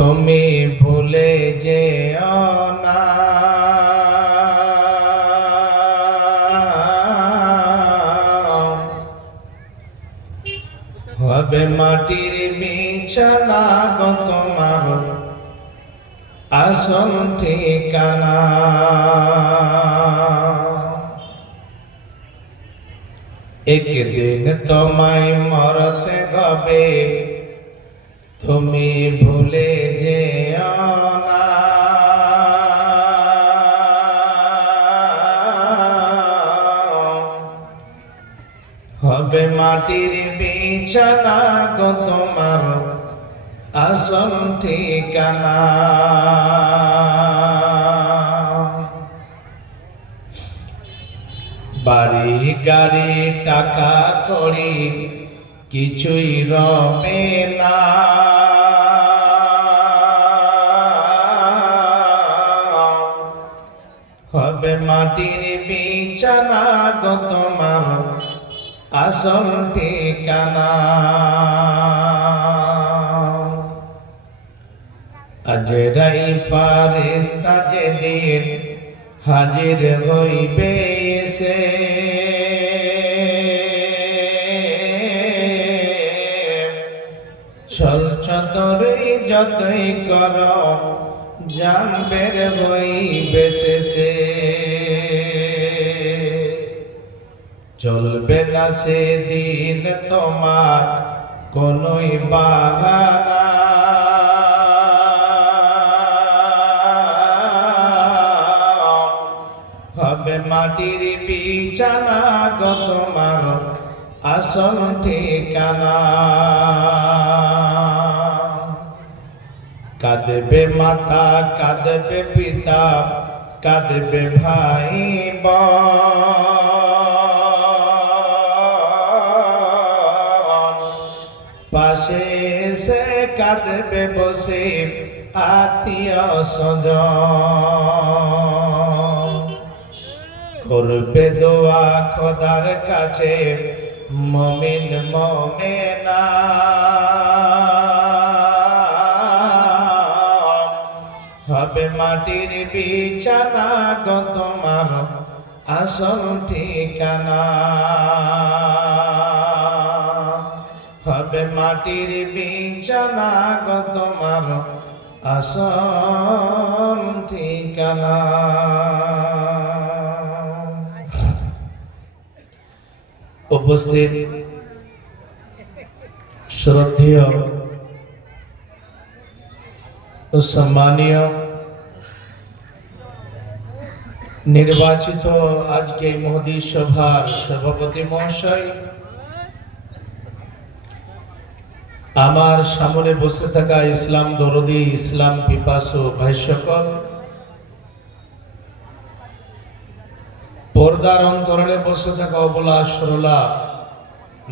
তুমি ভুলে যেও না হবে মাটির বিছানা গো তোমার আসল ঠিকানা। একদিন তোমায় মরতে হবে, তুমি ভুলে যেও না। হবে মাটির বিছানা গো তোমার আসল ঠিকানা। বাড়ি গাড়ি টাকা কড়ি কিছুই রবে না, হবে মাটির বিছানা গো তোমার আসল ঠিকানা। আজরাইল ফারেস্তা যেদিন হাজির হইবে এসে, ছল চতরই যতই কর জান বের হইবে শেষে। চলবে না সেদিন তোমার কোনোই বাহানা, হবে মাটির বিছানা গো তোমার আসল ঠিকানা। কাঁদবে মাতা কাঁদবে পিতা কাঁদবে ভাই বোন, পাশে এসে কাঁদবে বসে আত্মীয় স্বজন। করবে দোয়া খোদার কাছে মুমিন মুমিনা, হবে মাটির বিছানা গো তোমার আসল ঠিকানা। হবে মাটির বিছানা গো তোমার আসল ঠিকানা। উপস্থিত শ্রদ্ধেয় ও সম্মানীয় নির্বাচিত আজকে মহদী সভার সভাপতি মহাশয়, আমার সামনে বসে থাকা ইসলাম দরদি ইসলাম পিপাসু ভাই সকল, পর্দার অন্তরালে বসে থাকা অবলা সরলা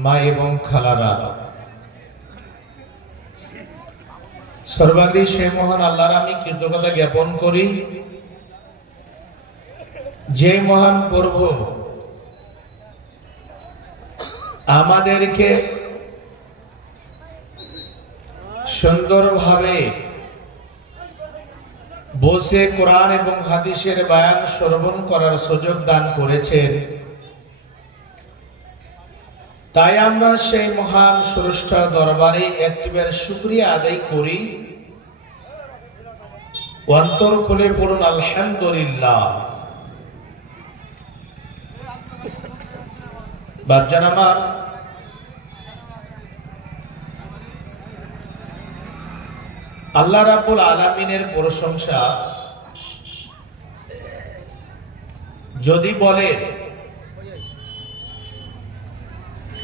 মা এবং খালারা, সর্বাগ্রী সেই মহান আল্লাহর আমি কৃতজ্ঞতা জ্ঞাপন করি, যে মহান প্রভু আমাদেরকে সুন্দরভাবে বসে কোরআন এবং হাদিসের বয়ান শ্রবণ করার সুযোগ দান করেছেন। তাই আমরা সেই মহান স্রষ্টার দরবারে একটিবার শুকরিয়া আদায় করি, অন্তর খুলে পড়ুন আলহামদুলিল্লাহ। বাপজান আমার, আল্লাহ রাব্বুল আলামিনের প্রশংসা যদি বলেন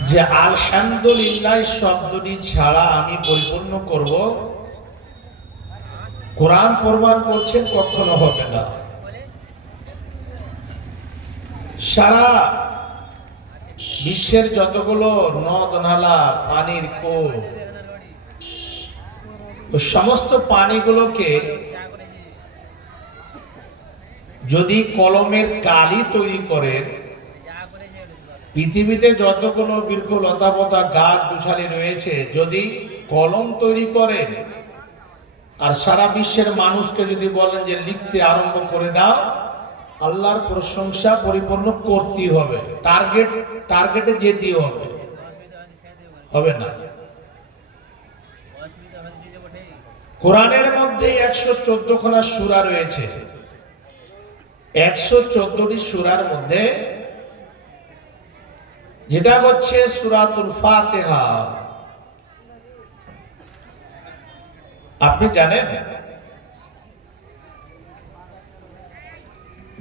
যে আলহামদুলিল্লাহ শব্দটি ছাড়া আমি পরিপূর্ণ করব, কোরআন প্রমাণ করছেন কখনো হবে না। সারা বিশ্বের যতগুলো নদ নালা পানির কূপ, সমস্ত পানিগুলোকে যদি কলমের কালি তৈরি করেন, পৃথিবীতে যতগুলো বৃক্ষ লতাপাতা গাছ গুছালি রয়েছে যদি কলম তৈরি করেন, আর সারা বিশ্বের মানুষকে যদি বলেন যে লিখতে আরম্ভ করে দাও, আল্লাহর প্রশংসা পরিপূর্ণ করতেই হবে, টার্গেটে যেতেই হবে, হবে না। কোরআনের মধ্যে 114 খানা সূরা রয়েছে। 114টি সূরার মধ্যে যেটা হচ্ছে সূরাতুল ফাতিহা। আপনি জানেন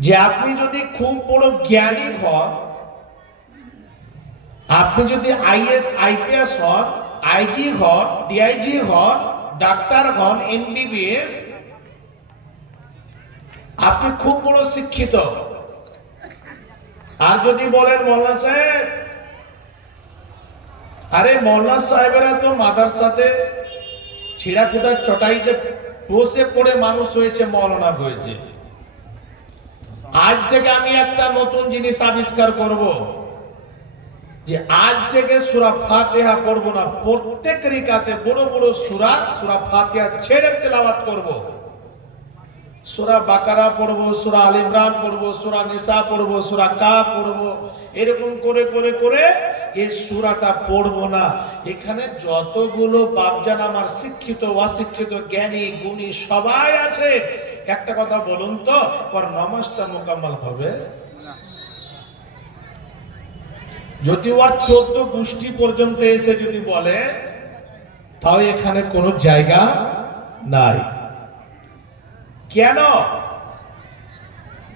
যে আপনি যদি খুব বড় জ্ঞানী হন, আপনি যদি আইএস আইপিএস হন, আইজি হন, ডিআইজি হন, ডাক্তার হন, এমবিবিএস, আপনি খুব বড় শিক্ষিত, আর যদি বলেন মোল্লা সাহেব, আরে মোল্লা সাহেবেরা তো মাদ্রাসাতে ছিঁড়া ফুটা চটাইতে বসে পড়ে মানুষ হয়েছে, মৌলানা হয়েছে। আজ থেকে আমি একটা নতুন জিনিস আবিষ্কার করব, যে আজ থেকে সূরা ফাতিহা পড়বো না, প্রত্যেক রিকাতে বড় বড় সূরা ফাতিহা ছেড়ে তেলাওয়াত করব। সূরা বাকারা পড়বো, সূরা আল ইমরান পড়বো, সূরা নিসা পড়বো, সূরা কাফ পড়বো, এরকম করে করে করে এই সূরাটা পড়বো না। এখানে যতগুলো বাপজান আমার শিক্ষিত অশিক্ষিত জ্ঞানী গুণী সবাই আছে, একটা কথা বলুন তো, ওর নামাজটা মোকাম্মল হবে? যদি ওর 14 গোষ্ঠী পর্যন্ত এসে যদি বলে, তাও এখানে কোনো জায়গা নাই। কেন?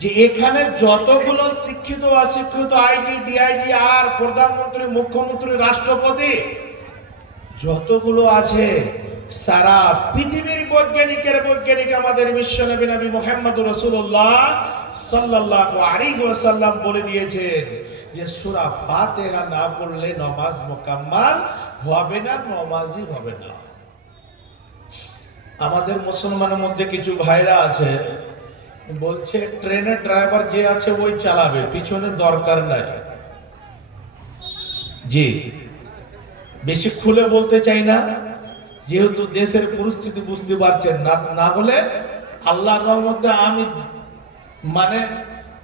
যে এখানে যতগুলো শিক্ষিত অশিক্ষিত আইজি ডিআইজি আর প্রধানমন্ত্রী মুখ্যমন্ত্রী রাষ্ট্রপতি যতগুলো আছে, সারা পৃথিবীর বৈজ্ঞানিক আমাদের বিশ্বনবী নবী মুহাম্মদুর রাসূলুল্লাহ সাল্লাল্লাহু আলাইহি ওয়াসাল্লাম বলে দিয়েছেন যে সূরা ফাতিহা না পড়লে নামাজ মোকাম্মল হবে না, নামাজই হবে না। আমাদের মুসলমানের মধ্যে কিছু ভাইরা আছে বলছে ট্রেনের ড্রাইভার যে আছে ওই চালাবে, পিছনে দরকার নাই। জি, বেশি খুলে বলতে চাই না, যেহেতু দেশের পরিস্থিতি বুঝতে পারছেন না হলে আল্লাহর রহমতে আমি মানে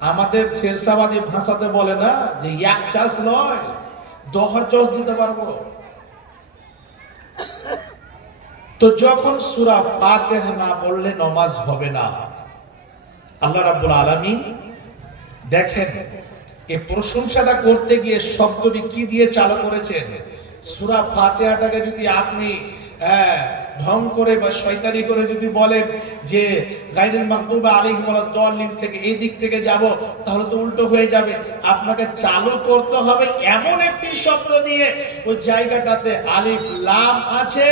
আমাদের শেরশাবাদী ভাষাতে বলে না যে এক চাষ নয় 10 চাষ দিতে পারবো। তো যখন সূরা ফাতিহা না পড়লে নামাজ হবে না। আল্লাহ রাব্বুল আলামিন দেখেন এই প্রশংসাটা করতে গিয়ে শব্দটি কি দিয়ে চালু করেছেন। সূরা ফাতিহাটাকে যদি আপনি ঢং করে বা শয়তানি করে যদি বলেন যে গায়রুল মাগদুবি আলাইহিম ওয়ালাদ-দাল্লিন থেকে এই দিক থেকে যাব, তাহলে তো উল্টো হয়ে যাবে। আপনাকে চালু করতে হবে এমন একটি শব্দ দিয়ে ওই জায়গাটাতে আলিফ লাম আছে।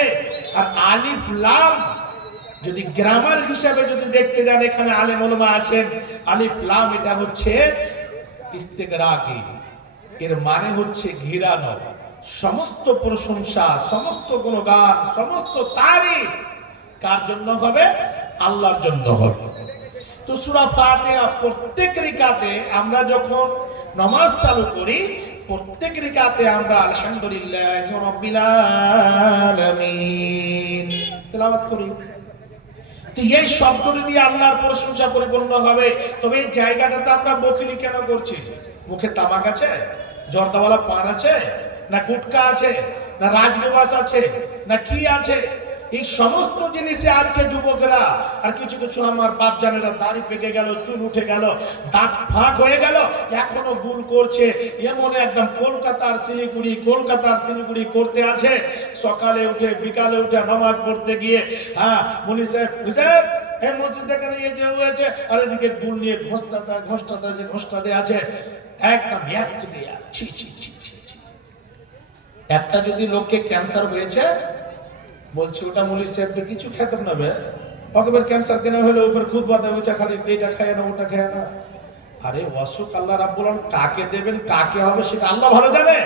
আর আলিফ লাম যদি গ্রামার হিসাবে যদি দেখতে যান, এখানে আলেম উলামা আছেন, আলিফ লাম এটা হচ্ছে ইস্তিগরাকি, এর মানে হচ্ছে ঘিরানো। সমস্ত প্রশংসা, সমস্ত গুণগান, সমস্ত তারিফ কার জন্য হবে? আল্লাহর জন্য হবে। তো সূরা ফাতিহা প্রত্যেক রিকাতে আমরা যখন নামাজ চালু করি, প্রত্যেক রিকাতে আমরা আলহামদুলিল্লাহি রাব্বিল আলামিন তেলাওয়াত করি। তো এই শব্দটি দিয়ে আল্লাহর প্রশংসা পরিপূর্ণ হবে। তবে এই জায়গাটাতে আমরা বকিলি কেন করছি? মুখে তামাক আছে, জর্দাওয়ালা পান আছে, না গুটকা আছে, না রাজনিবাস আছে, না কি আছে? এই সমস্ত জিনিসে আজকে যুবকেরা আর কিছু কিছু আমার বাপ জানেরা দাড়ি পেকে গেল, চুল উঠে গেল, দাঁত ফাঁক হয়ে গেল, এখনো গুল করছে। এমন একদম কলকাতার শিলিগুড়ি করতে আছে। সকালে উঠে বিকালে উঠে নামাজ পড়তে গিয়ে মুনি সাহেব এই মসজিদে কেন এই যে হয়েছে, আর এদিকে গুল নিয়ে ঘোষটাতে আছে একদম ছি ছি ছি ছি। একটা যদি লোককে ক্যান্সার হয়েছে, বলছে ওটা মুলি সাহেব কিছু খেতাম না বে, অকবার ক্যান্সার কেন হলো উপর খুব বাদে ওটা খালি এইটা খায় না ওটা খায় না। আরে অসুখ আল্লাহ রাব্বুল আলামিন কাকে দেবেন কাকে হবে সেটা আল্লাহ ভালো জানে।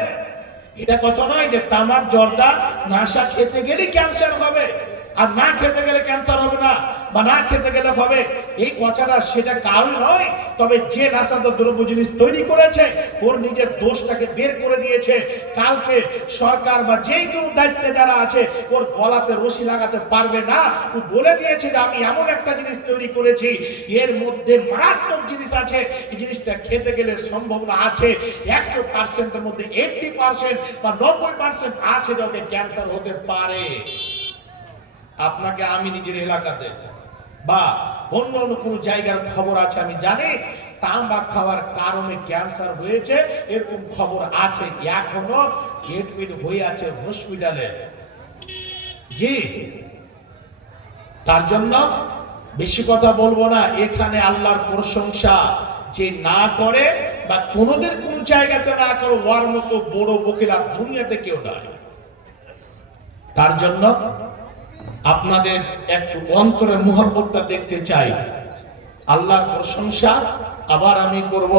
এটা কথা নয় যে তামাক জর্দা নাশা খেতে গেলে ক্যান্সার হবে আর না খেতে গেলে ক্যান্সার হবে না। বা না খেতে গেলে হবে, এই কথাটা সেটা কারণ নয়। তবে যে নেশাদার দ্রব্য জিনিস তৈরি করেছে ওর নিজের দোষটাকে বের করে দিয়েছে। কালকে সরকার বা যেই কোনো দায়িত্বে যারা আছে ওর গলাতে রশি লাগাতে পারবে না। ও বলে দিয়েছে যে আমি এমন একটা জিনিস তৈরি করেছি এর মধ্যে মারাত্মক জিনিস আছে, এই জিনিসটা খেতে গেলে সম্ভাবনা আছে 100%-এর মধ্যে 80% বা 90% আছে যে ওকে ক্যান্সার হতে পারে। আপনাকে আমি নিজের এলাকাতে বা অন্য অন্য কোনো জায়গার খবর আছে আমি জানি, তামাক খাওয়ার কারণে ক্যান্সার হয়েছে এরকম খবর আছে, এখনো এডমিট হয়ে আছে হসপিটালে। জি, তার জন্য বেশি কথা বলবো না। এখানে আল্লাহর প্রশংসা যে না করে বা কোনোদিন কোন জায়গাতে না করে ওর মতো বড় বকিরা দুনিয়াতে কেউ নাই। তার জন্য আপনাদের একটু অন্তরের মুহাব্বতটা দেখতে চাই। আল্লাহর প্রশংসা আবার আমি করব,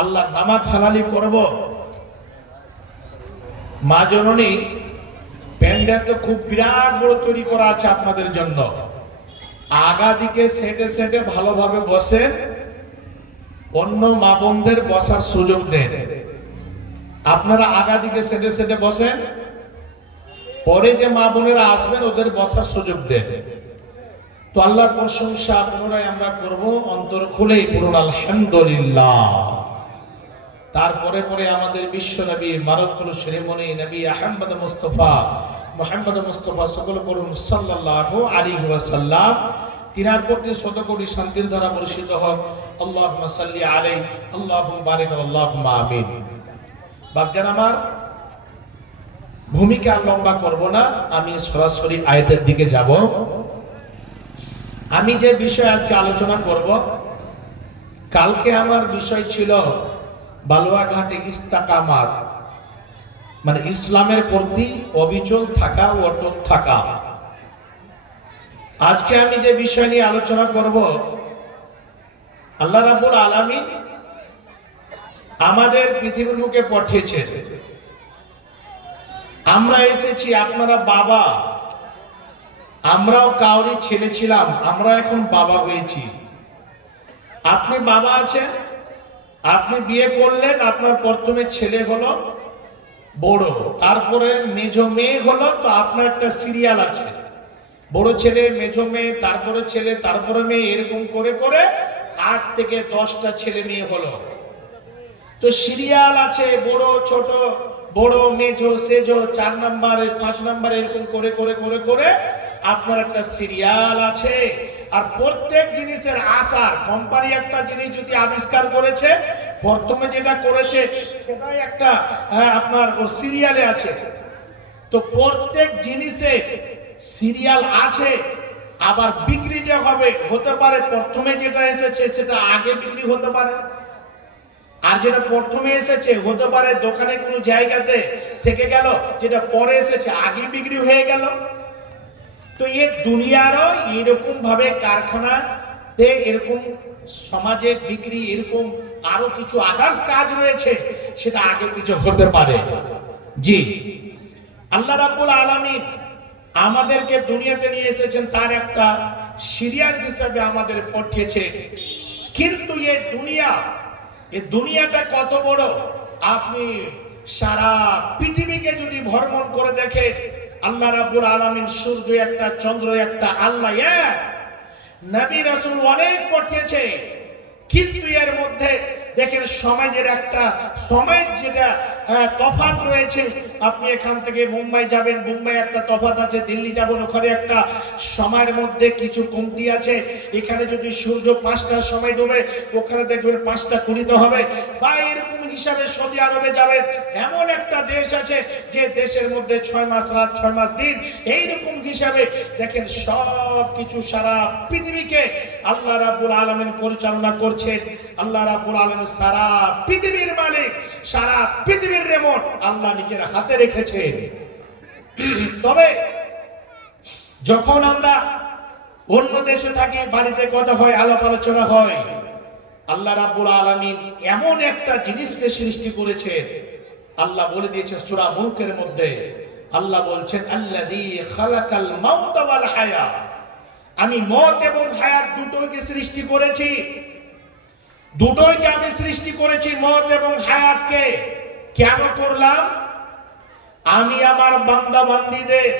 আল্লাহর নামাজ হালালি করব। মা জননী প্যান্ডেল তো খুব বিরাট বড় তৈরি করা আছে আপনাদের জন্য। আগা দিকে সেটে সেটে ভালোভাবে বসেন, অন্য মা বোনদের বসার সুযোগ দেন। আপনারা আগা দিকে সেটে সেটে বসেন, পরে যে মা বোনেরা আসবেন ওদের বসার সুযোগ দেন। তো আল্লাহর প্রশংসা পুনরায় আমরা করব, অন্তর খুলেই পড়ুন আলহামদুলিল্লাহ। তারপরে পরে আমাদের বিশ্ব নবী মারকুল শিরোমণি নবী আহমদ মুস্তাফা মুহাম্মদ মুস্তাফা সকল পড়ুন সাল্লাল্লাহু আলাইহি ওয়াসাল্লাম। তিনার প্রতি শতকোটি শান্তির ধারা বর্ষিত হোক। আল্লাহুম্মা সাল্লি আলাইহি আল্লাহুম্মা বারিক আল্লাহুম্মা আমিন। বাপজান আমার, ভূমিকা লম্বা করব না, আমি সরাসরি আয়াতের দিকে যাব। আমি যে বিষয়ে আজকে আলোচনা করব, কালকে আমার বিষয় ছিল বালুয়াঘাটে ইস্তেকামাত, মানে ইসলামের প্রতি অবিচল থাকা, অটল থাকা। আজকে আমি যে বিষয় নিয়ে আলোচনা করব, আল্লাহ রাব্বুল আলামিন আমাদের পৃথিবীর মুখে পাঠিয়েছেন। আমরা এসেছি, আপনারা বাবা, আমরাও কাউরি ছেলে ছিলাম, আমরা এখন বাবা হয়েছি। আপনি বাবা আছেন, আপনি বিয়ে করলেন, আপনার প্রথমে ছেলে হলো বড়, তারপরে মেজ মেয়ে হলো, তো আপনার একটা সিরিয়াল আছে, বড় ছেলে, মেজ মেয়ে, তারপরে ছেলে, তারপরে মেয়ে, এরকম করে করে 8 থেকে 10টা ছেলে মেয়ে হলো। তো সিরিয়াল আছে, বড় ছোট, বড় মেজ সেজ, 4 নাম্বার 5 নাম্বার, এরকম করে করে করে করে আপনার একটা সিরিয়াল আছে। আর প্রত্যেক জিনিসের আসার, কোম্পানি একটা জিনিস যদি আবিষ্কার করেছে, প্রথমে যেটা করেছে সেটাই একটা আপনার ওর সিরিয়ালে আছে। তো প্রত্যেক জিনিসে সিরিয়াল আছে। আবার বিক্রি যে হবে, হতে পারে প্রথমে যেটা এসেছে সেটা আগে বিক্রি হতে পারে, আর যেটা প্রথমে এসেছে হতে পারে দোকানে কোনো জায়গাতে থেকে গেল, যেটা পরে এসেছে আগে বিক্রি হয়ে গেল। তো এই দুনিয়ারও এরকম ভাবে কারখানাতে এরকম সমাজে বিক্রি, এরকম আরো কিছু আদার্স কাজ রয়েছে, সেটা আগে পিছে হতে পারে। জি, আল্লাহ রাব্বুল আলামিন আমাদেরকে দুনিয়াতে নিয়ে এসেছেন, তার একটা সিরিয়াল হিসাবে আমাদের পাঠিয়েছে। কিন্তু এই দুনিয়াটা কত বড়, আপনি সারা পৃথিবীকে যদি ভ্রমণ করে দেখেন, আল্লাহ রাব্বুল আলামিন সূর্য একটা, চন্দ্র একটা, আল্লাহ এক, নবী রাসূল অনেক পাঠিয়েছে। কিন্তু এর মধ্যে দেখেন সমাজের একটা সমাজ যেটা তফাৎ রয়েছে। আপনি এখান থেকে মুম্বাই যাবেন, মুম্বাই একটা তফাৎ আছে, দিল্লি যাবেন ওখানে একটা সময়ের মধ্যে কিছু কমতি আছে। এখানে যদি সূর্য 5টার সময় ডুবে, ওখানে দেখবেন 5টা 20 হবে। বা এরকম হিসাবে সৌদি আরবে যাবেন, এমন একটা দেশ আছে যে দেশের মধ্যে 6 মাস রাত 6 মাস দিন, এইরকম হিসাবে দেখেন সব কিছু সারা পৃথিবীকে আল্লাহ রাব্বুল আলামিন পরিচালনা করছেন। আল্লাহ রাব্বুল আলামিন সারা পৃথিবীর মালিক, সারা পৃথিবীর রিমোট আল্লাহ নিজের হাতে রেখেছেন। তবে যখন আমরা অন্য দেশে থাকি, বাড়িতে কথা হয়, আলাপ আলোচনা হয়, আল্লাহ রাব্বুল আলামিন এমন একটা জিনিসকে সৃষ্টি করেছেন। আল্লাহ বলে দিয়েছেন সূরা মুলকের মধ্যে, আল্লাহ বলছেন আল্লাযী খালাকাল মাউতা ওয়াল হায়া, আমি মত এবং হায়াত দুটোকে সৃষ্টি করেছি, দুটোইকে আমি সৃষ্টি করেছি, মত এবং হায়াতকে। কেন করলাম? আমি আমার বান্দা বান্দীদের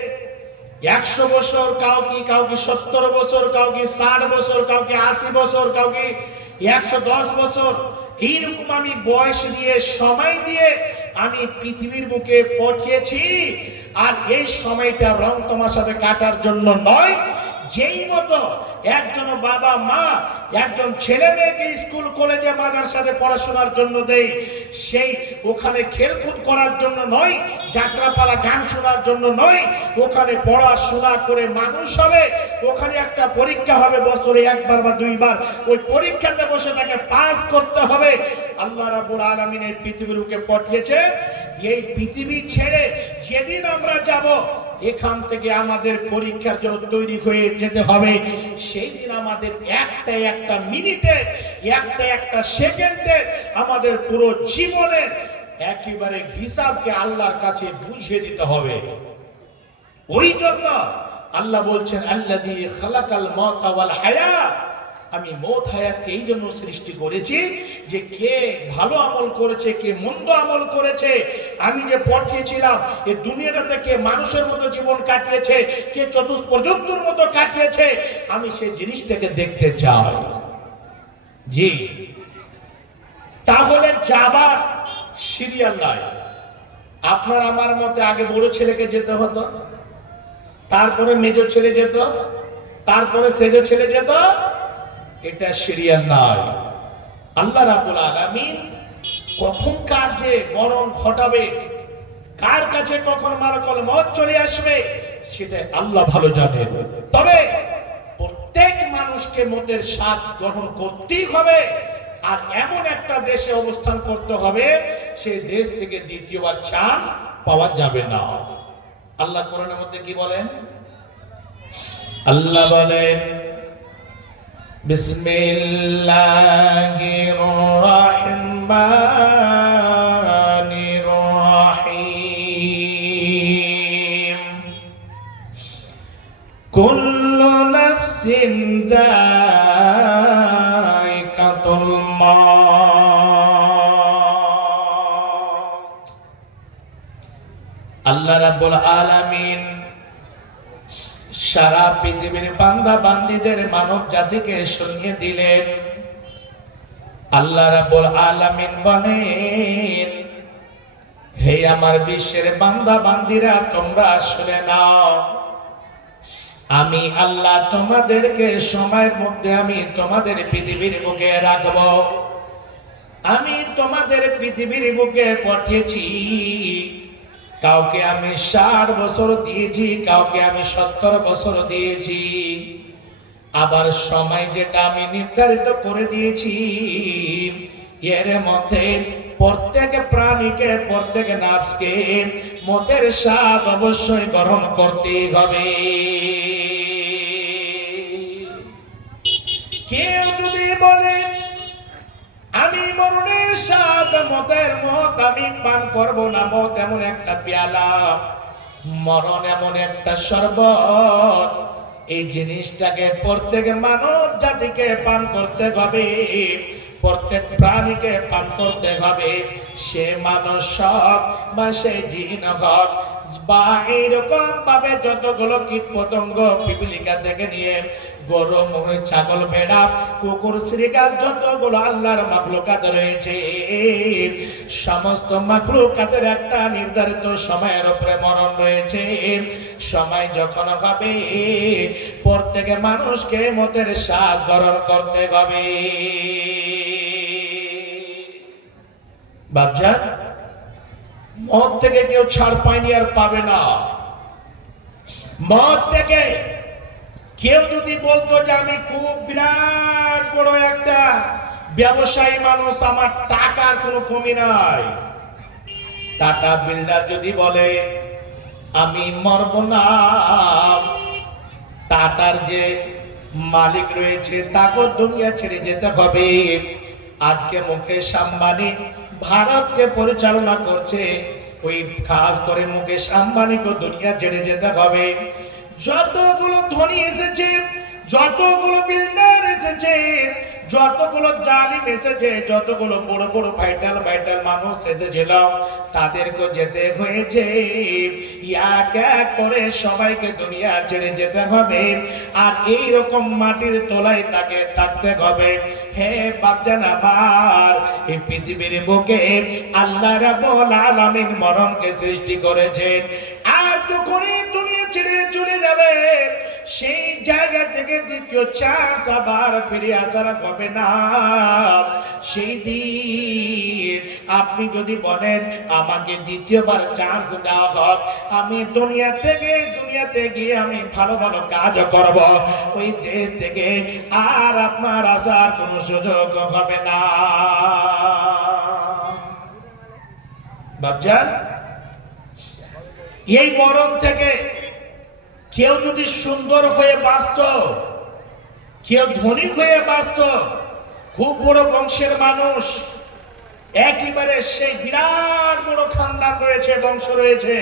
100 বছর, কাউকে 70 বছর, কাউকে 60 বছর, কাউকে 80 বছর, কাউকে 110 বছর, এইরকম আমি বয়স দিয়ে, সময় দিয়ে আমি পৃথিবীর বুকে পাঠিয়েছি। আর এই সময়টা রং তামাশাতে কাটার জন্য নয়। যেই মতো একজন বাবা মা একজন ছেলে মেয়েকে স্কুল কলেজে মাদ্রাসাতে পড়াশোনার জন্য দেয়, সেই ওখানে খেলকুদ করার জন্য নয়, যাত্রাপালা গান শোনার জন্য নয়, ওখানে পড়াশোনা করে মানুষ হবে। ওখানে একটা পরীক্ষা হবে বছরে একবার বা দুইবার, ওই পরীক্ষাতে বসে তাকে পাস করতে হবে। আল্লাহ রাব্বুল আলামিন এই পৃথিবীর বুকে পাঠিয়েছে। এই পৃথিবী ছেড়ে যেদিন আমরা যাব, এখান থেকে আমাদের পরীক্ষার জন্য তৈরি হয়ে যেতে হবে। সেই দিন আমাদের একটা মিনিটে, একটা সেকেন্ডে আমাদের পুরো জীবনের একেবারে হিসাবকে আল্লাহর কাছে বুঝিয়ে দিতে হবে। ওই জন্য আল্লাহ বলছেন, আল্লাযী খালাকাল মাউতা ওয়াল হায়াত, আমি মত হায়াতকে এই জন্য সৃষ্টি করেছি যে কে ভালো আমল করেছে, কে মন্দ আমল করেছে। আমি যে পাঠিয়েছিলাম এই দুনিয়াটাতে কে মানুষের মতো জীবন কাটিয়েছে, কে চতুষ্পর্যন্তর মতো কাটিয়েছে, আমি সেই জিনিসটাকে দেখতে চাই। জি, তাহলে যাবার সিরিয়াল নাই। আপনার আমার মতে আগে বড় ছেলেকে যেতে হতো, তারপরে মেজো ছেলে যেত, তারপরে সেজো ছেলে যেত। এটা সিরিয়াল নয়। আল্লাহ রাব্বুল আলামিন কখন কার যে মরণ ঘটাবে, কার কাছে কখন মালাকুল মউত চলে আসবে, সেটা আল্লাহ ভালো জানেন। তবে প্রত্যেক মানুষকে মতের স্বাদ গ্রহণ করতেই হবে। আর এমন একটা দেশে অবস্থান করতে হবে, সেই দেশ থেকে দ্বিতীয়বার চান্স পাওয়া যাবে না। আল্লাহ কোরআনের মধ্যে কি বলেন? আল্লাহ বলেন, বিসমিল্লাহির রহমানির রহিম, কুল্লু নাফসিন যায়িকাতুল মাউত। আল্লাহ রাব্বুল আলামিন সারা পৃথিবীর বান্দা বান্দীদের মানব জাতিকে শুনিয়ে দিলেন। আল্লাহ রাব্বুল আলামিন বলেন, হে আমার বিশ্বের বান্দা বান্দীরা, তোমরা শুনে নাও, আমি আল্লাহ তোমাদেরকে সময়ের মধ্যে আমি তোমাদের পৃথিবীর বুকে রাখব। আমি তোমাদের পৃথিবীর বুকে পাঠিয়েছি। কাউকে আমি 60 বছর দিয়েছি, কাউকে আমি 70 বছর দিয়েছি। আবার সময় যেটা আমি নির্ধারিত করে দিয়েছি, এর মধ্যে প্রত্যেক প্রাণীকে, প্রত্যেক নাফসকে মতের স্বাদ অবশ্যই গ্রহণ করতে হবে। কেউ যদি বলে আমি মরণের স্বাদ, মতের মত আমি পান করব না, মত এমন একটা পেয়ালা, মরণ এমন একটা শরবত, এই জিনিসটাকে প্রত্যেক মানব জাতিকে পান করতে হবে, প্রত্যেক প্রাণীকে পান করতে হবে। সে মানুষ হোক বা সে জিন হোক বা এইরকম ভাবে যতগুলো কীট পতঙ্গ পিপিলিকা থেকে নিয়ে গরু, মহিষ, ছাগল, ভেড়া, কুকুর, শ্রীগাল, যতগুলো আল্লাহর মাখলুকাত রয়েছে, সমস্ত মাখলুকাতের একটা নির্ধারিত সময়ের উপরে মরণ রয়েছে। সময় যখন হবে, প্রত্যেক মানুষকে মতের স্বাদ গ্রহণ করতে হবে। বাপজান, মদ থেকে কেউ ছাড় পায়নি, আর পাবে না। মদ থেকে কেউ যদি বলতো যে আমি খুব বিরাট বড় একটা ব্যবসায়ী মানুষ, আমার টাকার কোনো কমি নাই, টাটা বিল্ডার যদি বলে আমি মরব না, টাটার যে মালিক রয়েছে তাকে দুনিয়া ছেড়ে যেতে হবে। আজকে মুকেশ আম্বানি ভারতকে পরিচালনা করছে, ওই খাস করে মুকেশ আম্বানিকে দুনিয়া ছেড়ে যেতে হবে। যতগুলো ধনী এসেছে, যতগুলো বিল্ডার এসেছে, যতগুলো জালিম এসেছে, যতগুলো বড় বড় ভাইটাল ভাইটাল মানুষ এসেছিল, তাদেরকে যেতে হয়েছে। এক এক করে সবাইকে দুনিয়া ছেড়ে যেতে হবে, আর এই রকম মাটির তলায় তাকে থাকতে হবে। হে বাচ্চান আমার, এই পৃথিবীর বুকে আল্লাহ রাব্বুল আলামিন মরণকে সৃষ্টি করেছেন। আর যখনই দুনিয়া ছেড়ে চলে যাবে, সেই জায়গা থেকে দ্বিতীয় চান্স আবার ফিরে আসার হবে না। সেই দিন আপনি যদি বলেন আমাকে দ্বিতীয়বার চান্স দেওয়া হোক, আমি দুনিয়াতে গিয়ে আমি ভালো ভালো কাজ করব, ওই দেশ থেকে আর আপনার আসার কোনো সুযোগ হবে না। বাপজান, এই মরণ থেকে কেউ যদি সুন্দর হয়ে বাঁচত, কেউ ধনী হয়ে বাঁচত, খুব বড় বংশের মানুষ, একেবারে সেই বিরাট বড় খানদান রয়েছে, বংশ রয়েছে,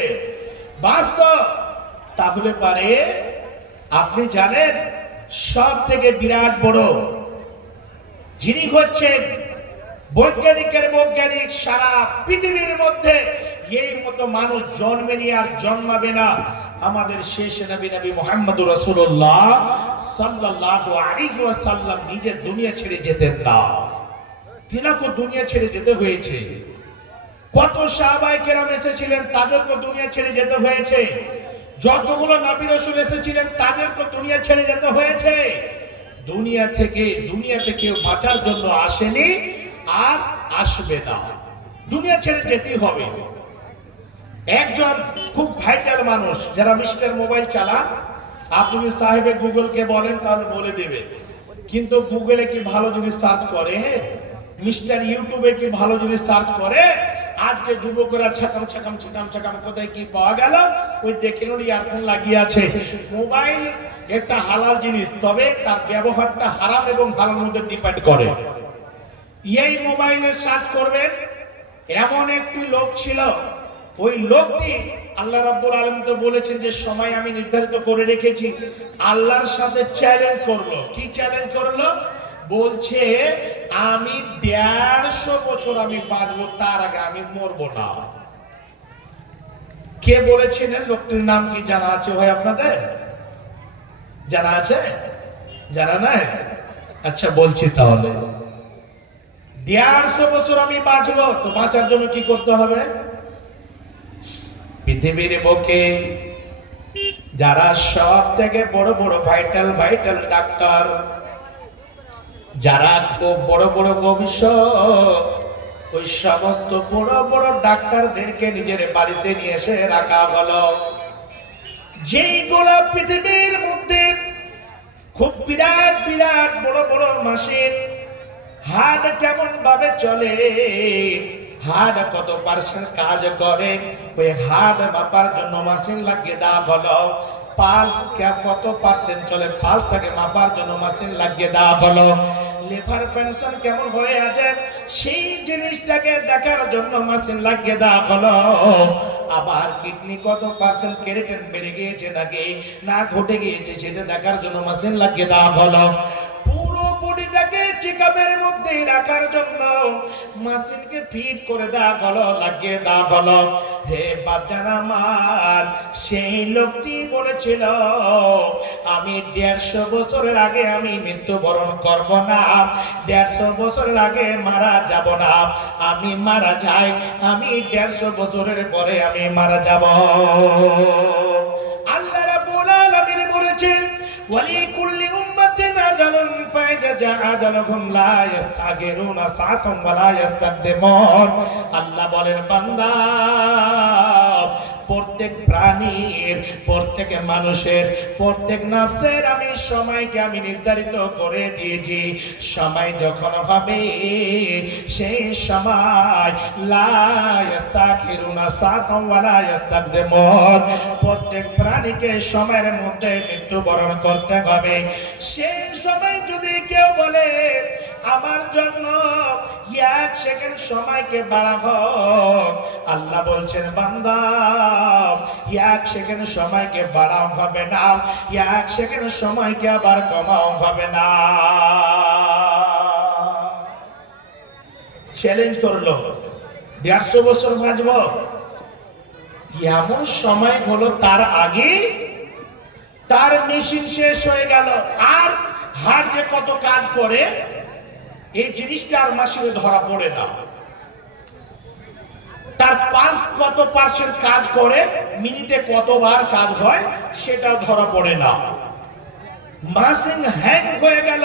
বাঁচত, তাহলে পারে আপনি জানেন সব থেকে বিরাট বড় যিনি হচ্ছেন বৈজ্ঞানিকের বৈজ্ঞানিক, সারা পৃথিবীর মধ্যে এই মতো মানুষ জন্মেনি আর জন্মাবে না। আমাদের শেষ নবী মুহাম্মদুর রাসূলুল্লাহ সাল্লাল্লাহু আলাইহি ওয়াসাল্লাম নিজে দুনিয়া ছেড়ে যেতেন না, তিনাকে দুনিয়া ছেড়ে যেতে হয়েছে। কত সাহাবায়ে কেরাম এসেছিলেন, তাদেরকে দুনিয়া ছেড়ে যেতে হয়েছে। যতগুলো নবী রাসূল এসেছিলেন, তাদেরকে দুনিয়া ছেড়ে যেতে হয়েছে। দুনিয়াতে কেউ বাঁচার জন্য আসেনি আর আসবে না, দুনিয়া ছেড়ে যেতেই হবে। একজন খুব ভাইটাল মানুষ, যারা মিস্টার মোবাইল চালান, আপনি যদি সাহেবে গুগলকে বলেন তাহলে বলে দেবে, কিন্তু গুগলে কি ভালো জিনিস সার্চ করে? মিস্টার ইউটিউবে কি ভালো জিনিস সার্চ করে? আজকে যুবকরা ছাকাম কোথায় কি পাওয়া গেল, ওই দেখে নিন ইয়ারফোন লাগিয়ে আছে। মোবাইল একটা হালাল জিনিস, তবে তার ব্যবহারটা হারাম এবং হালাল মধ্যে ডিপেন্ড করে। এই মোবাইলে সার্চ করবেন, এমন একটি লোক ছিল, ওই লোকটি আল্লাহ রাব্বুল আলামিন তো বলেছেন যে সময় আমি নির্ধারিত করে রেখেছি, আল্লাহর সাথে চ্যালেঞ্জ করলো। কি চ্যালেঞ্জ করলো? বলছে আমি 150 বছর আমি বাঁচবো, তার আগে আমি মরবো না। কে বলেছিলেন? লোকটির নাম কি জানা আছে ভাই আপনাদের? জানা আছে? জানা নাই? আচ্ছা বলছি তাহলে, 150 বছর আমি বাঁচবো, তো বাঁচার জন্য কি করতে হবে? পৃথিবীর বুকে যারা সব থেকে বড় বড় ভাইটাল ডাক্তার, যারা খুব বড় বড় গবেষক, ওই সমস্ত বড় বড় ডাক্তারদেরকে নিজের বাড়িতে নিয়ে এসে রাখা হলো। যেইগুলো পৃথিবীর মধ্যে খুব বিরাট বিরাট বড় বড় মেশিন, হার্ট কেমন ভাবে চলে, হার্ট কত পার্সেন্ট কাজ করে, ওই হার্ট মাপার জন্য মেশিন লাগিয়ে দেওয়া হলো। পালস কত পার্সেন্ট চলে, পালসটাকে মাপার জন্য মেশিন লাগিয়ে দেওয়া হলো। লিভার ফাংশন কেমন হয়ে আছে, সেই জিনিসটাকে দেখার জন্য মেশিন লাগিয়ে দেওয়া হলো। আবার কিডনি কত পার্সেন্ট ক্রিয়েটিন বেড়ে গিয়েছে নাকি না ঘটে গিয়েছে, সেটা দেখার জন্য মেশিন লাগিয়ে দেওয়া হলো। পুরো বডিটাকে চেকআপের মধ্যে রাখার জন্য মেশিনকে ফিট করে দেওয়া হলো, লাগিয়ে দেওয়া হলো। হে বাচ্চারা আমার, সেই লোকটি বলেছিল আমি 150 বছরের আগে আমি মৃত্যুবরণ করব না, 150 বছরের আগে মারা যাব না। আমি মারা যাই, আমি 150 বছরের পরে আমি মারা যাব। আল্লাহ রাব্বুল আলামিন বলেছেন ওয়ালিকুল্লি উম্মাতিন আজালুন ফাইজা জাআ আজালুহুম লা ইস্তাগিরুনা সাআতাম ওয়া লা ইস্তাকদিমুন। আল্লাহ বলেন বান্দা, প্রত্যেক প্রাণীর, প্রত্যেক মানুষের, প্রত্যেক নফসের আমি সময়কে আমি নির্ধারিত করে দিয়েছি। সময় যখন হবে সেই সময় লা ইস্তাখিরুনা সাআতাম ওয়া লা ইস্তাকদিমুন, প্রত্যেক প্রাণীকে সময়ের মধ্যে মৃত্যুবরণ করতে হবে। সেই সময় যদি কেউ বলে আমার জন্য 1 সেকেন্ড সময়কে বাড়া হোক। আল্লাহ বলছেন বান্দা 1 সেকেন্ড সময়কে বাড়াও হবে না, 1 সেকেন্ড সময়কে আবার কমাও হবে না। চ্যালেঞ্জ করলো 150 বছর বাঁচব। এমন সময় হলো তার আগে তার মেশিন শেষ হয়ে গেল। আর হার্ট যে কত কাজ করে এই জিনিসটা আর মেশিনে ধরা পড়ে না। তার পালস কত পার্সেন্ট কাজ করে, মিনিটে কতবার কাজ হয় সেটাও ধরা পড়ে না। মেশিন হ্যাং হয়ে গেল,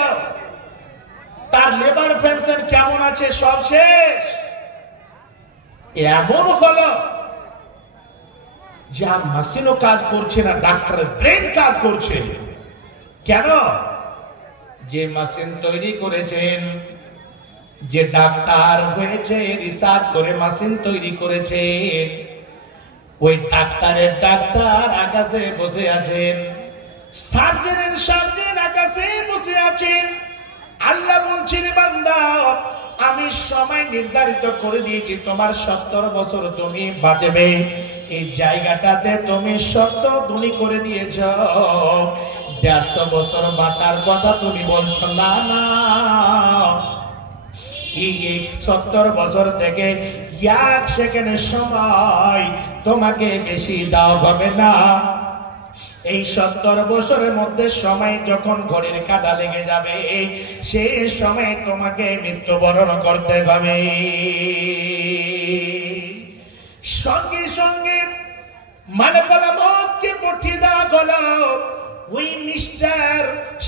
তার লেবার পেনশন কেমন আছে সব শেষ। এমন হলো যে আর মেশিনও কাজ করছে না, ডাক্তারের ব্রেন কাজ করছে। কেন? যে মেশিন তৈরি করেছেন, যে ডাক্তার হয়েছে রিসার্চ করে মেশিন তৈরি করেছেন, ওই ডাক্তারের ডাক্তার আকাশে বসে আছেন, সার্জনের সার্জন আকাশে বসে আছেন। আল্লাহ বলছেন বান্দা আমি সময় নির্ধারিত করে দিয়েছি, তোমার 70 বছর তুমি বাঁচবে। এই জায়গাটাতে তুমি 70 দুনি করে দিয়েছ। 150 বছর বাঁচার কথা তুমি বলছো না। না, এই 70 বছর থেকে 1 সেকেন্ডের সময় তোমাকে বেশি দাও হবে না। এই 70 বছরের মধ্যে সময় যখন ঘড়ির কাঁটা লেগে যাবে সেই সময় তোমাকে মৃত্যুবরণ করতে হবে। সঙ্গে সঙ্গে মালাকুল মউতকে পাঠিয়ে দেওয়া হলো। ওই মিস্টার,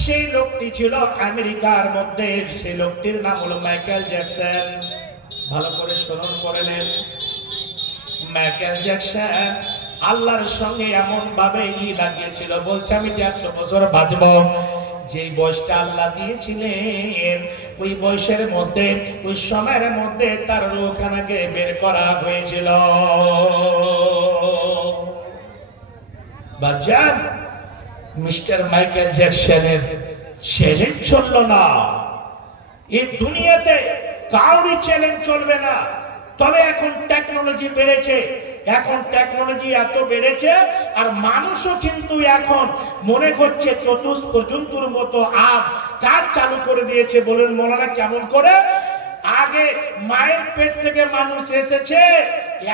সেই লোকটি ছিল আমেরিকার মধ্যে, সেই লোকটির নাম হলো মাইকেল জ্যাকসন। ভালো করে স্মরণ করে নেন। মাইকেল জ্যাকসন আল্লাহর সঙ্গে এমন ভাবে লাগিয়েছিল, বলছে আমি 150 বছর বাঁচব। যে বয়সটা আল্লাহ দিয়েছিলেন ওই বয়সের মধ্যে, ওই সময়ের মধ্যে তার রূহখানাকে বের করা হয়েছিল। বাজান মিস্টার মাইকেল জ্যাকসনের চ্যালেঞ্জ চলল না। এই দুনিয়াতে কাউরি চ্যালেঞ্জ চলবে না। তবে এখন টেকনোলজি বেড়েছে, এখন টেকনোলজি এত বেড়েছে আর মানুষও কিন্তু এখন মনে করছে চতুষ্পর্জন্তুর মতো কাজ চালু করে দিয়েছে। বলেন মৌলানা কেমন করে? আগে মায়ের পেট থেকে মানুষ এসেছে,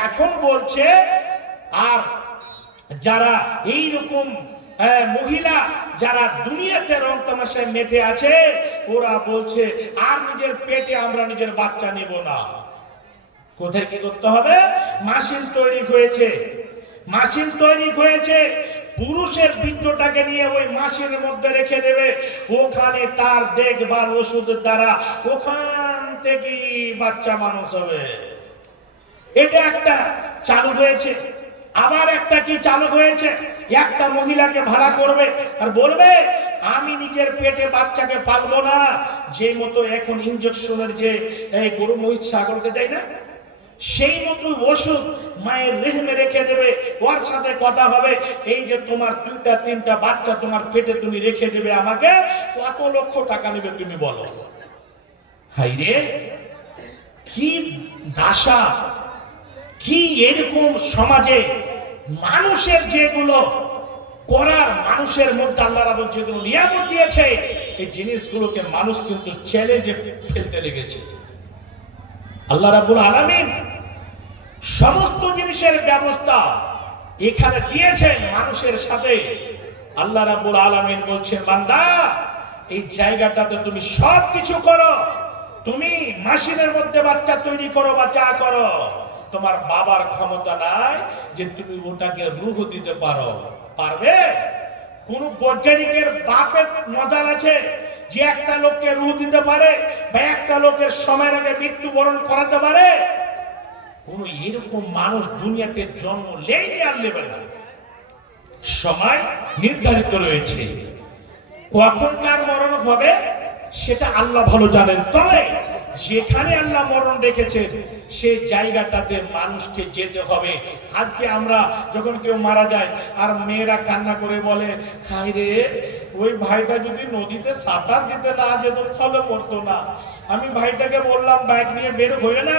এখন বলছে আর যারা এইরকম মহিলা যারা দুনিয়াতে রং তামাশায় মেতে আছে ওরা বলছে আর নিজের পেটে আমরা নিজের বাচ্চা নেব না। কোথায় কি করতে হবে? মেশিন তৈরি হয়েছে, মেশিন তৈরি হয়েছে। পুরুষের বীর্যটাকে নিয়ে ওই মেশিনের মধ্যে রেখে দেবে, ওখানে তার দেখভাল ওষুধের দ্বারা ওখান থেকে বাচ্চা মানুষ হবে। এটা একটা চালু হয়েছে। আবার একটা কি চালু হয়েছে, একটা মহিলাকে ভাড়া করবে আর বলবে আমি নিজের পেটে বাচ্চাকে পালবো না। যে মতো এখন ইনজেকশনের যে গরু মহিষ ছাগলকে দেয় না, সেই মতো ওষুধ মায়ের রেহমে রেখে দেবে। ওর সাথে কথা হবে, এই যে তোমার 2টা 3টা বাচ্চা তোমার পেটে তুমি রেখে দেবে, আমাকে কত লক্ষ টাকা নেবে তুমি বলো। হাই রে, কি দাসা, কি এরকম সমাজে মানুষের যেগুলো করার, মানুষের মধ্যে আল্লাহ রাব্বুল যেগুলো নিয়ামত দিয়েছে এই জিনিসগুলোকে মানুষ কিন্তু চ্যালেঞ্জে ফেলতে লেগেছে। আল্লাহ রাব্বুল আলামিন সমস্ত জিনিসের ব্যবস্থা এখানে দিয়েছেন মানুষের সাথে। আল্লাহ রাব্বুল আলামিন বলছেন বান্দা এই জায়গাটাতে তুমি সব কিছু করো, তুমি মেশিনের মধ্যে বাচ্চা তৈরি করো বা যা করো, তোমার বাবার ক্ষমতা নাই যে তুমি ওটাকে রূহ দিতে পারো। পারবে? কোন বৈজ্ঞানিকের বাপের নজর আছে যে একটা লোককে রূহ দিতে পারে বা একটা লোকের সময়ের আগে মৃত্যুবরণ করাতে পারে? কোন এরকম মানুষ দুনিয়াতে জন্ম লেই আর নেবে না। সময় নির্ধারিত রয়েছে, কখন কার মরণ হবে সেটা আল্লাহ ভালো জানেন। তবে যেখানে আল্লাহ মরণ রেখেছেন সেই জায়গাটাতে মানুষকে যেতে হবে। আজকে আমরা যখন কেউ মারা যায় আর মেয়েরা কান্না করে বলে হায় রে ওই ভাইটা যদি নদীতে সাঁতার দিতে না যেত তাহলে মরতো না। আমি ভাইটাকে বললাম বাইক নিয়ে বের হয়ে না,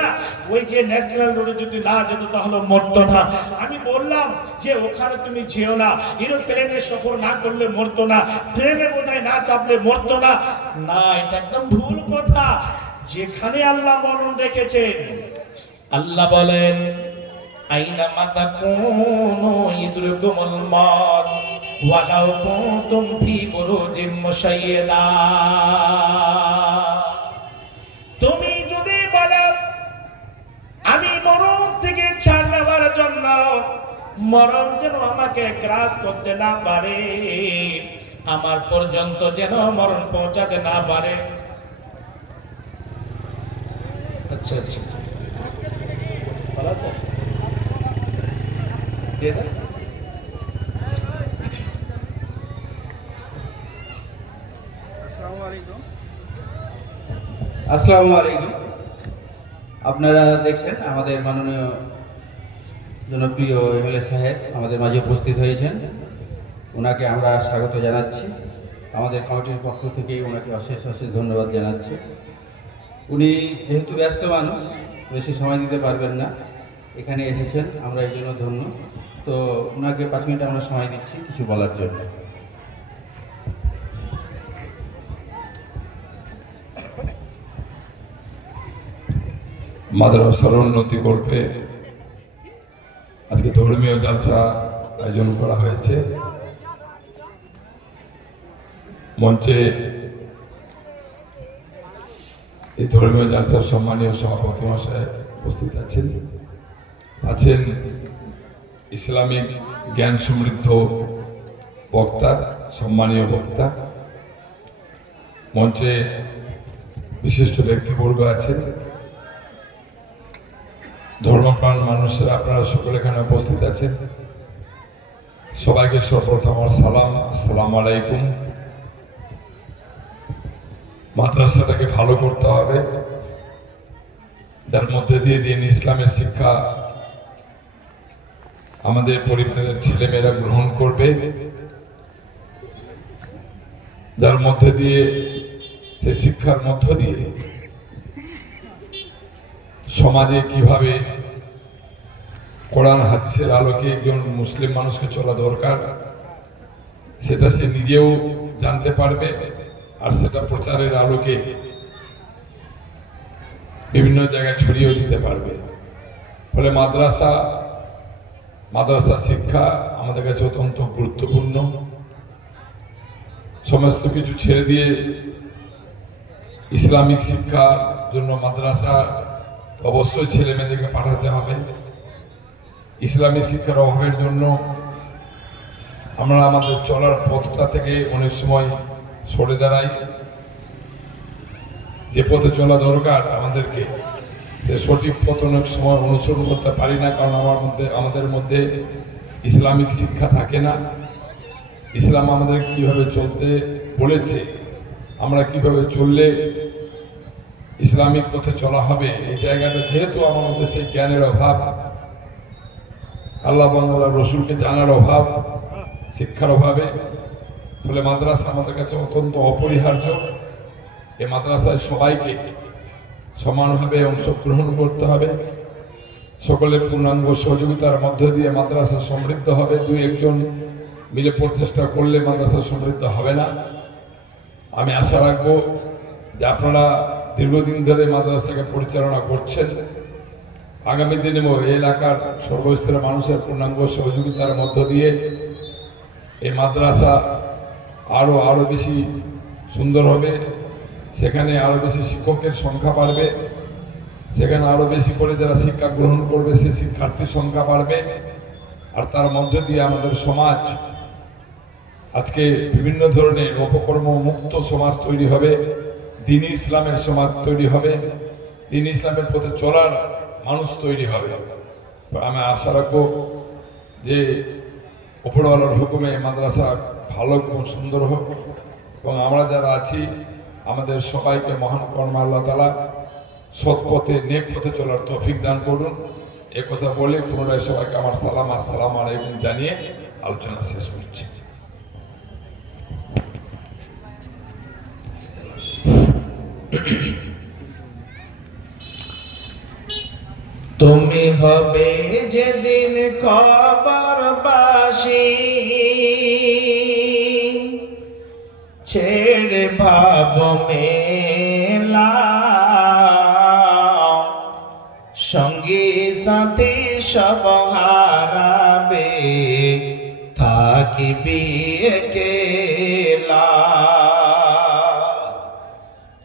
ওই যে ন্যাশনাল রোডে যদি না যেত তাহলে মরতো না। আমি বললাম যে ওখানে তুমি যেও না, এরোপ্লেনে সফর না করলে মরতো না, ট্রেনে বোধহয় না চাপলে মরতো না। না, এটা একদম ভুল কথা। যেখানে আল্লাহ মরণ রেখেছেন, আল্লাহ বলেন আইনামা তাকুনু ইদরিকুমুল মাউত ওয়ালাউ কুনতুম ফি বুরুজিম মুশাইয়াদা। তুমি যদি বলো আমি মরণ থেকে ছাড় নেওয়ার জন্য, মরণ যেন আমাকে গ্রাস করতে না পারে, আমার পর্যন্ত যেন মরণ পৌঁছাতে না পারে। আচ্ছা আচ্ছা, ভালো আছে। আসসালামু আলাইকুম। আপনারা দেখছেন আমাদের মাননীয় জনপ্রিয় এমএলএ সাহেব আমাদের মাঝে উপস্থিত হয়েছেন। ওনাকে আমরা স্বাগত জানাচ্ছি। আমাদের কমিটির পক্ষ থেকে ওনাকে অশেষ অশেষ ধন্যবাদ জানাচ্ছি। উনি যেহেতু ব্যস্ত মানুষ, বেশি সময় দিতে পারবেন না, এখানে এসেছেন, আমরা এই জন্য ধন্য। তো ওনাকে 5 মিনিট আমরা সময় দিচ্ছি কিছু বলার জন্য। মাদ্রাসার উন্নতি করবে আজকে ধর্মীয় জলসা আয়োজন করা হয়েছে। মঞ্চে এই ধর্মীয় জলসার সম্মানীয় সভাপতি মহাশয় উপস্থিত আছেন ইসলামিক জ্ঞান সমৃদ্ধ বক্তা, সম্মানীয় বক্তা। মঞ্চে বিশিষ্ট ব্যক্তিবর্গ আছেন, ধর্মপ্রাণ মানুষেরা, আপনারা সকলে এখানে উপস্থিত আছেন। সবাইকে সর্বপ্রথম আমার সালাম, আসসালামু আলাইকুম। মাদ্রাসাটাকে ভালো করতে হবে, যার মধ্যে দিয়ে দিন ইসলামের শিক্ষা আমাদের পরিবারের ছেলেমেয়েরা গ্রহণ করবে, যার মধ্যে দিয়ে সে শিক্ষার মধ্য দিয়ে সমাজে কিভাবে কোরআন হাদিসের আলোকে একজন মুসলিম মানুষকে চলা দরকার সেটা সে নিজেও জানতে পারবে, আর সেটা প্রচারের আলোকে বিভিন্ন জায়গায় ছড়িয়েও দিতে পারবে। ফলে মাদ্রাসা শিক্ষা আমাদের কাছে অত্যন্ত গুরুত্বপূর্ণ। সমস্ত কিছু ছেড়ে দিয়ে ইসলামিক শিক্ষার জন্য মাদ্রাসা অবশ্যই ছেলে মেয়েদেরকে পাঠাতে হবে। ইসলামী শিক্ষার অভাবের জন্য আমরা আমাদের চলার পথটা থেকে অনেক সময় সরে দাঁড়াই। যে পথে চলা দরকার আমাদেরকে, সে সঠিক পথ অনেক সময় অনুসরণ করতে পারি না, কারণ আমাদের মধ্যে ইসলামিক শিক্ষা থাকে না। ইসলাম আমাদের কিভাবে চলতে বলেছে, আমরা কিভাবে চললে ইসলামিক পথে চলা হবে, এই জায়গাটা যেহেতু আমার মধ্যে সেই জ্ঞানের অভাব, আল্লাহ বাংলা রসুলকে জানার অভাব, শিক্ষার অভাবে, ফলে মাদ্রাসা আমাদের কাছে অত্যন্ত অপরিহার্য। এই মাদ্রাসায় সবাইকে সমানভাবে অংশগ্রহণ করতে হবে। সকলের পূর্ণাঙ্গ সহযোগিতার মধ্য দিয়ে মাদ্রাসা সমৃদ্ধ হবে। 2-1 মিলে প্রচেষ্টা করলে মাদ্রাসা সমৃদ্ধ হবে না। আমি আশা রাখবো যে আপনারা দীর্ঘদিন ধরে মাদ্রাসাকে পরিচালনা করছেন, আগামী দিনে এই এলাকার সর্বস্তরের মানুষের পূর্ণাঙ্গ সহযোগিতার মধ্য দিয়ে এই মাদ্রাসা আরো বেশি সুন্দর হবে। সেখানে আরো বেশি শিক্ষকের সংখ্যা বাড়বে, সেখানে আরো বেশি করে যারা শিক্ষা গ্রহণ করবে সে শিক্ষার্থীর সংখ্যা বাড়বে। আর তার মধ্য দিয়ে আমাদের সমাজ আজকে বিভিন্ন ধরনের অপকর্ম মুক্ত সমাজ তৈরি হবে, দ্বীনি ইসলামের সমাজ তৈরি হবে, দ্বীনি ইসলামের পথে চলার মানুষ তৈরি হবে। আমি আশা রাখবো যে উপরওয়ালার হুকুমে মাদ্রাসা ভালো এবং সুন্দর হোক, এবং আমরা যারা আছি আমাদের সবাইকে মহান কর্ম আল্লাহ তাআলা সৎ পথে নেক পথে চলার তৌফিক দান করুন। এ কথা বলে পুনরায় সবাইকে আমার সালাম, আসসালামু আলাইকুম জানিয়ে আলোচনা শেষ করছি। তুমি হবে যেদিন কবরবাসী, ছেড়ে ভাব মেলা, সঙ্গী সাথী সব হারাবে, থাকিবি একেলা।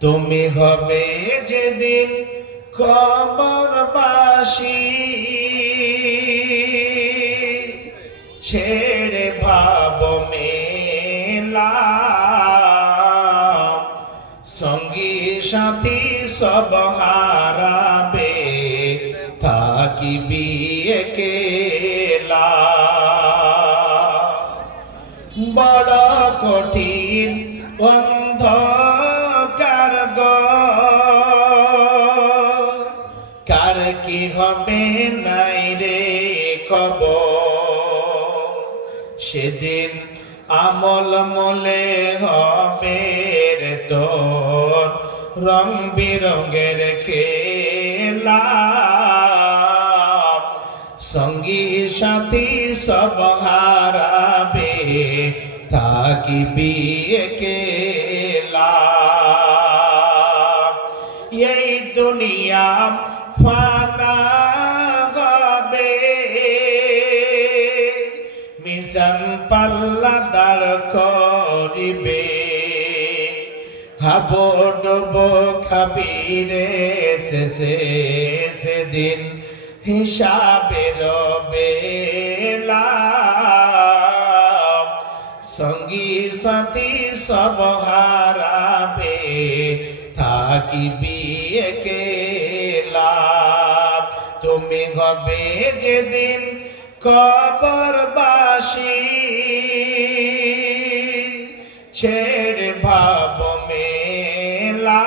তুমি হবে যেদিন কবরবাসী, ছেড়ে ভাব মেলা, সঙ্গী সাথী সব হারাবে, থাকিবি একেলা। বড় কঠিন অন্ধকার গো, কার কি হবে নাই রে খবর, সেদিন আমল মলে হবে রে তোর রং বিরঙের খেলা, সঙ্গী সাথী সব হারাবে, থাকিবি একেলা। এই দুনিয়া ফানা হবে, মিশন পাল্লা দাঁড় করিবে, হাবো ডুবো খাবিরে শেষে, সেদিন হিসাবের বেলা, সঙ্গী সাথী সব হারাবে, থাকিবি একেলা। তুমি হবে যেদিন কবরবাসী, ছেড়ে ভাব মেলা,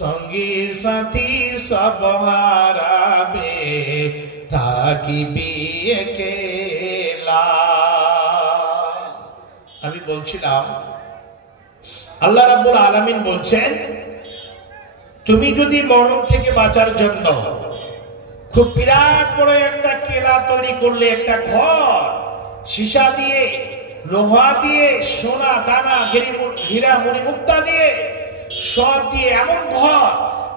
সঙ্গী সাথী সব হারাবে, থাকিবি একেলা। আমি বলছিলাম আল্লাহ রাব্বুল আলামিন বলছেন, তুমি যদি মরণ থেকে বাঁচার জন্য খুব বিরাট বড় একটা কেলা তৈরি করলে, একটা ঘর সীসা দিয়ে, লোহা দিয়ে, সোনা দানা হীরা মণিমুক্তা দিয়ে, সব দিয়ে এমন ঘর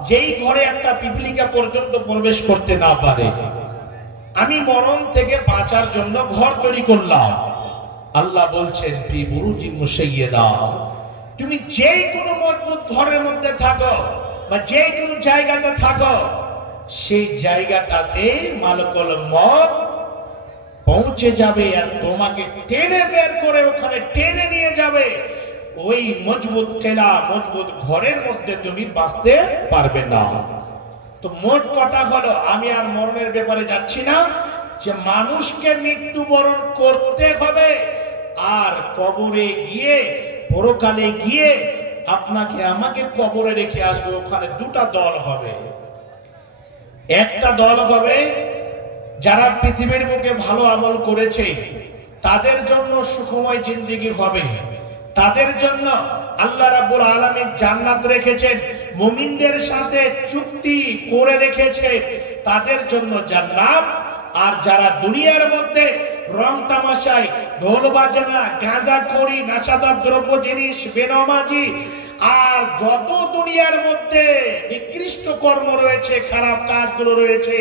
যেই ঘরে একটা পিপলিকা পর্যন্ত প্রবেশ করতে না পারে, আমি মরণ থেকে বাঁচার জন্য ঘর তৈরি করলাম। আল্লাহ বলছেন ফি বুরুজি মুশাইয়্যাদা, তুমি যে কোনো মজবুত ঘরের মধ্যে থাকো বা যে কোনো জায়গাতে থাকো, সেই জায়গাটাতে মালাকুল মউত পৌঁছে যাবে আর তোমাকে টেনে বের করে ওখানে টেনে নিয়ে যাবে। ওই মজবুত কেলা, মজবুত ঘরের মধ্যে তুমি বাঁচতে পারবে না। তো মোট কথা হলো, আমি আর মরণের ব্যাপারে যাচ্ছি না, যে মানুষকে মৃত্যুবরণ করতে হবে, আর কবরে গিয়ে, পরকালে গিয়ে আপনাকে আমাকে কবরে রেখে আসবে। ওখানে দুটা দল হবে। একটা দল হবে যারা পৃথিবীর বুকে ভালো আমল করেছে, তাদের জন্য সুখময় জিন্দেগি হবে, তাদের জন্য আল্লাহ রাব্বুল আলামিন জান্নাত রেখেছেন, মুমিনদের সাথে চুক্তি করে রেখেছে, তাদের জন্য জান্নাত। আর যারা দুনিয়ার মধ্যে রং তামাশায়, ঢোল বাজনা, গাঁজাখড়ি, নেশাদার দ্রব্য জিনিস, বেনামাজি আর যত দুনিয়ার মধ্যে নিকৃষ্ট কর্ম রয়েছে, খারাপ কাজগুলো রয়েছে,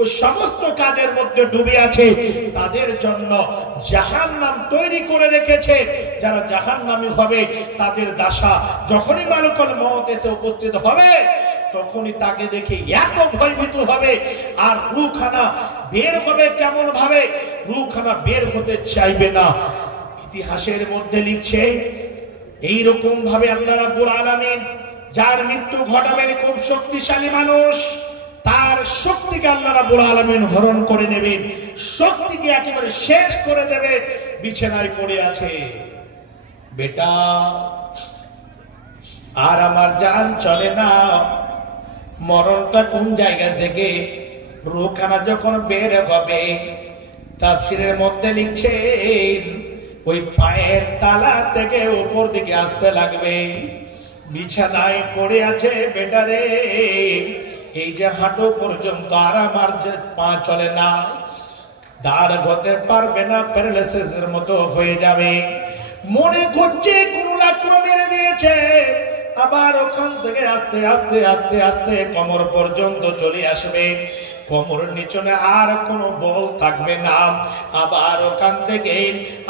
ওই সমস্ত কাজের মধ্যে ডুবে আছে, তাদের জন্য জাহান্নাম তৈরি করে রেখেছে। যারা জাহান্নামী হবে, তাদের দাসা যখনই মালাকুল মউত এসে উপস্থিত হবে, তখনই তাকে দেখে এত ভয়ভীত হবে, আর রূহখানা বের হবে কেমন ভাবে, রূহখানা বের হতে চাইবে না। ইতিহাসের মধ্যে লিখছে, এইরকম ভাবে আল্লাহ রাব্বুল আলামিন যার মৃত্যু ঘটাবেন, খুব শক্তিশালী মানুষ, তার শক্তিকে আল্লাহ রাব্বুল আলামিন হরণ করে নেবেন, শক্তিকে একেবারে শেষ করে দেবেন। বিছানায় পড়ে আছে, বেটা আর আমার জান চলে না, মরণটা কোন জায়গা থেকে, রূহখানা যখন বের হবে, তাফসীরের মধ্যে লিখছেন ওই পায়ের তালা থেকে উপর দিকে আসতে লাগবে। বিছানায় পড়ে আছে বেটারে, এই যে হাঁটু পর্যন্ত আর আমার যে পা চলে না, দাঁড় হতে পারবে না, প্যারালাইসিসের মতো হয়ে যাবে। মনে করছে কোন লাকড়া মেরে দিয়েছে, আবার ওখান থেকে আস্তে আস্তে আস্তে আস্তে কোমর পর্যন্ত চলে আসবে, কোমরের নিচনে আর কোনো বল থাকবে না, আবার ওখান থেকে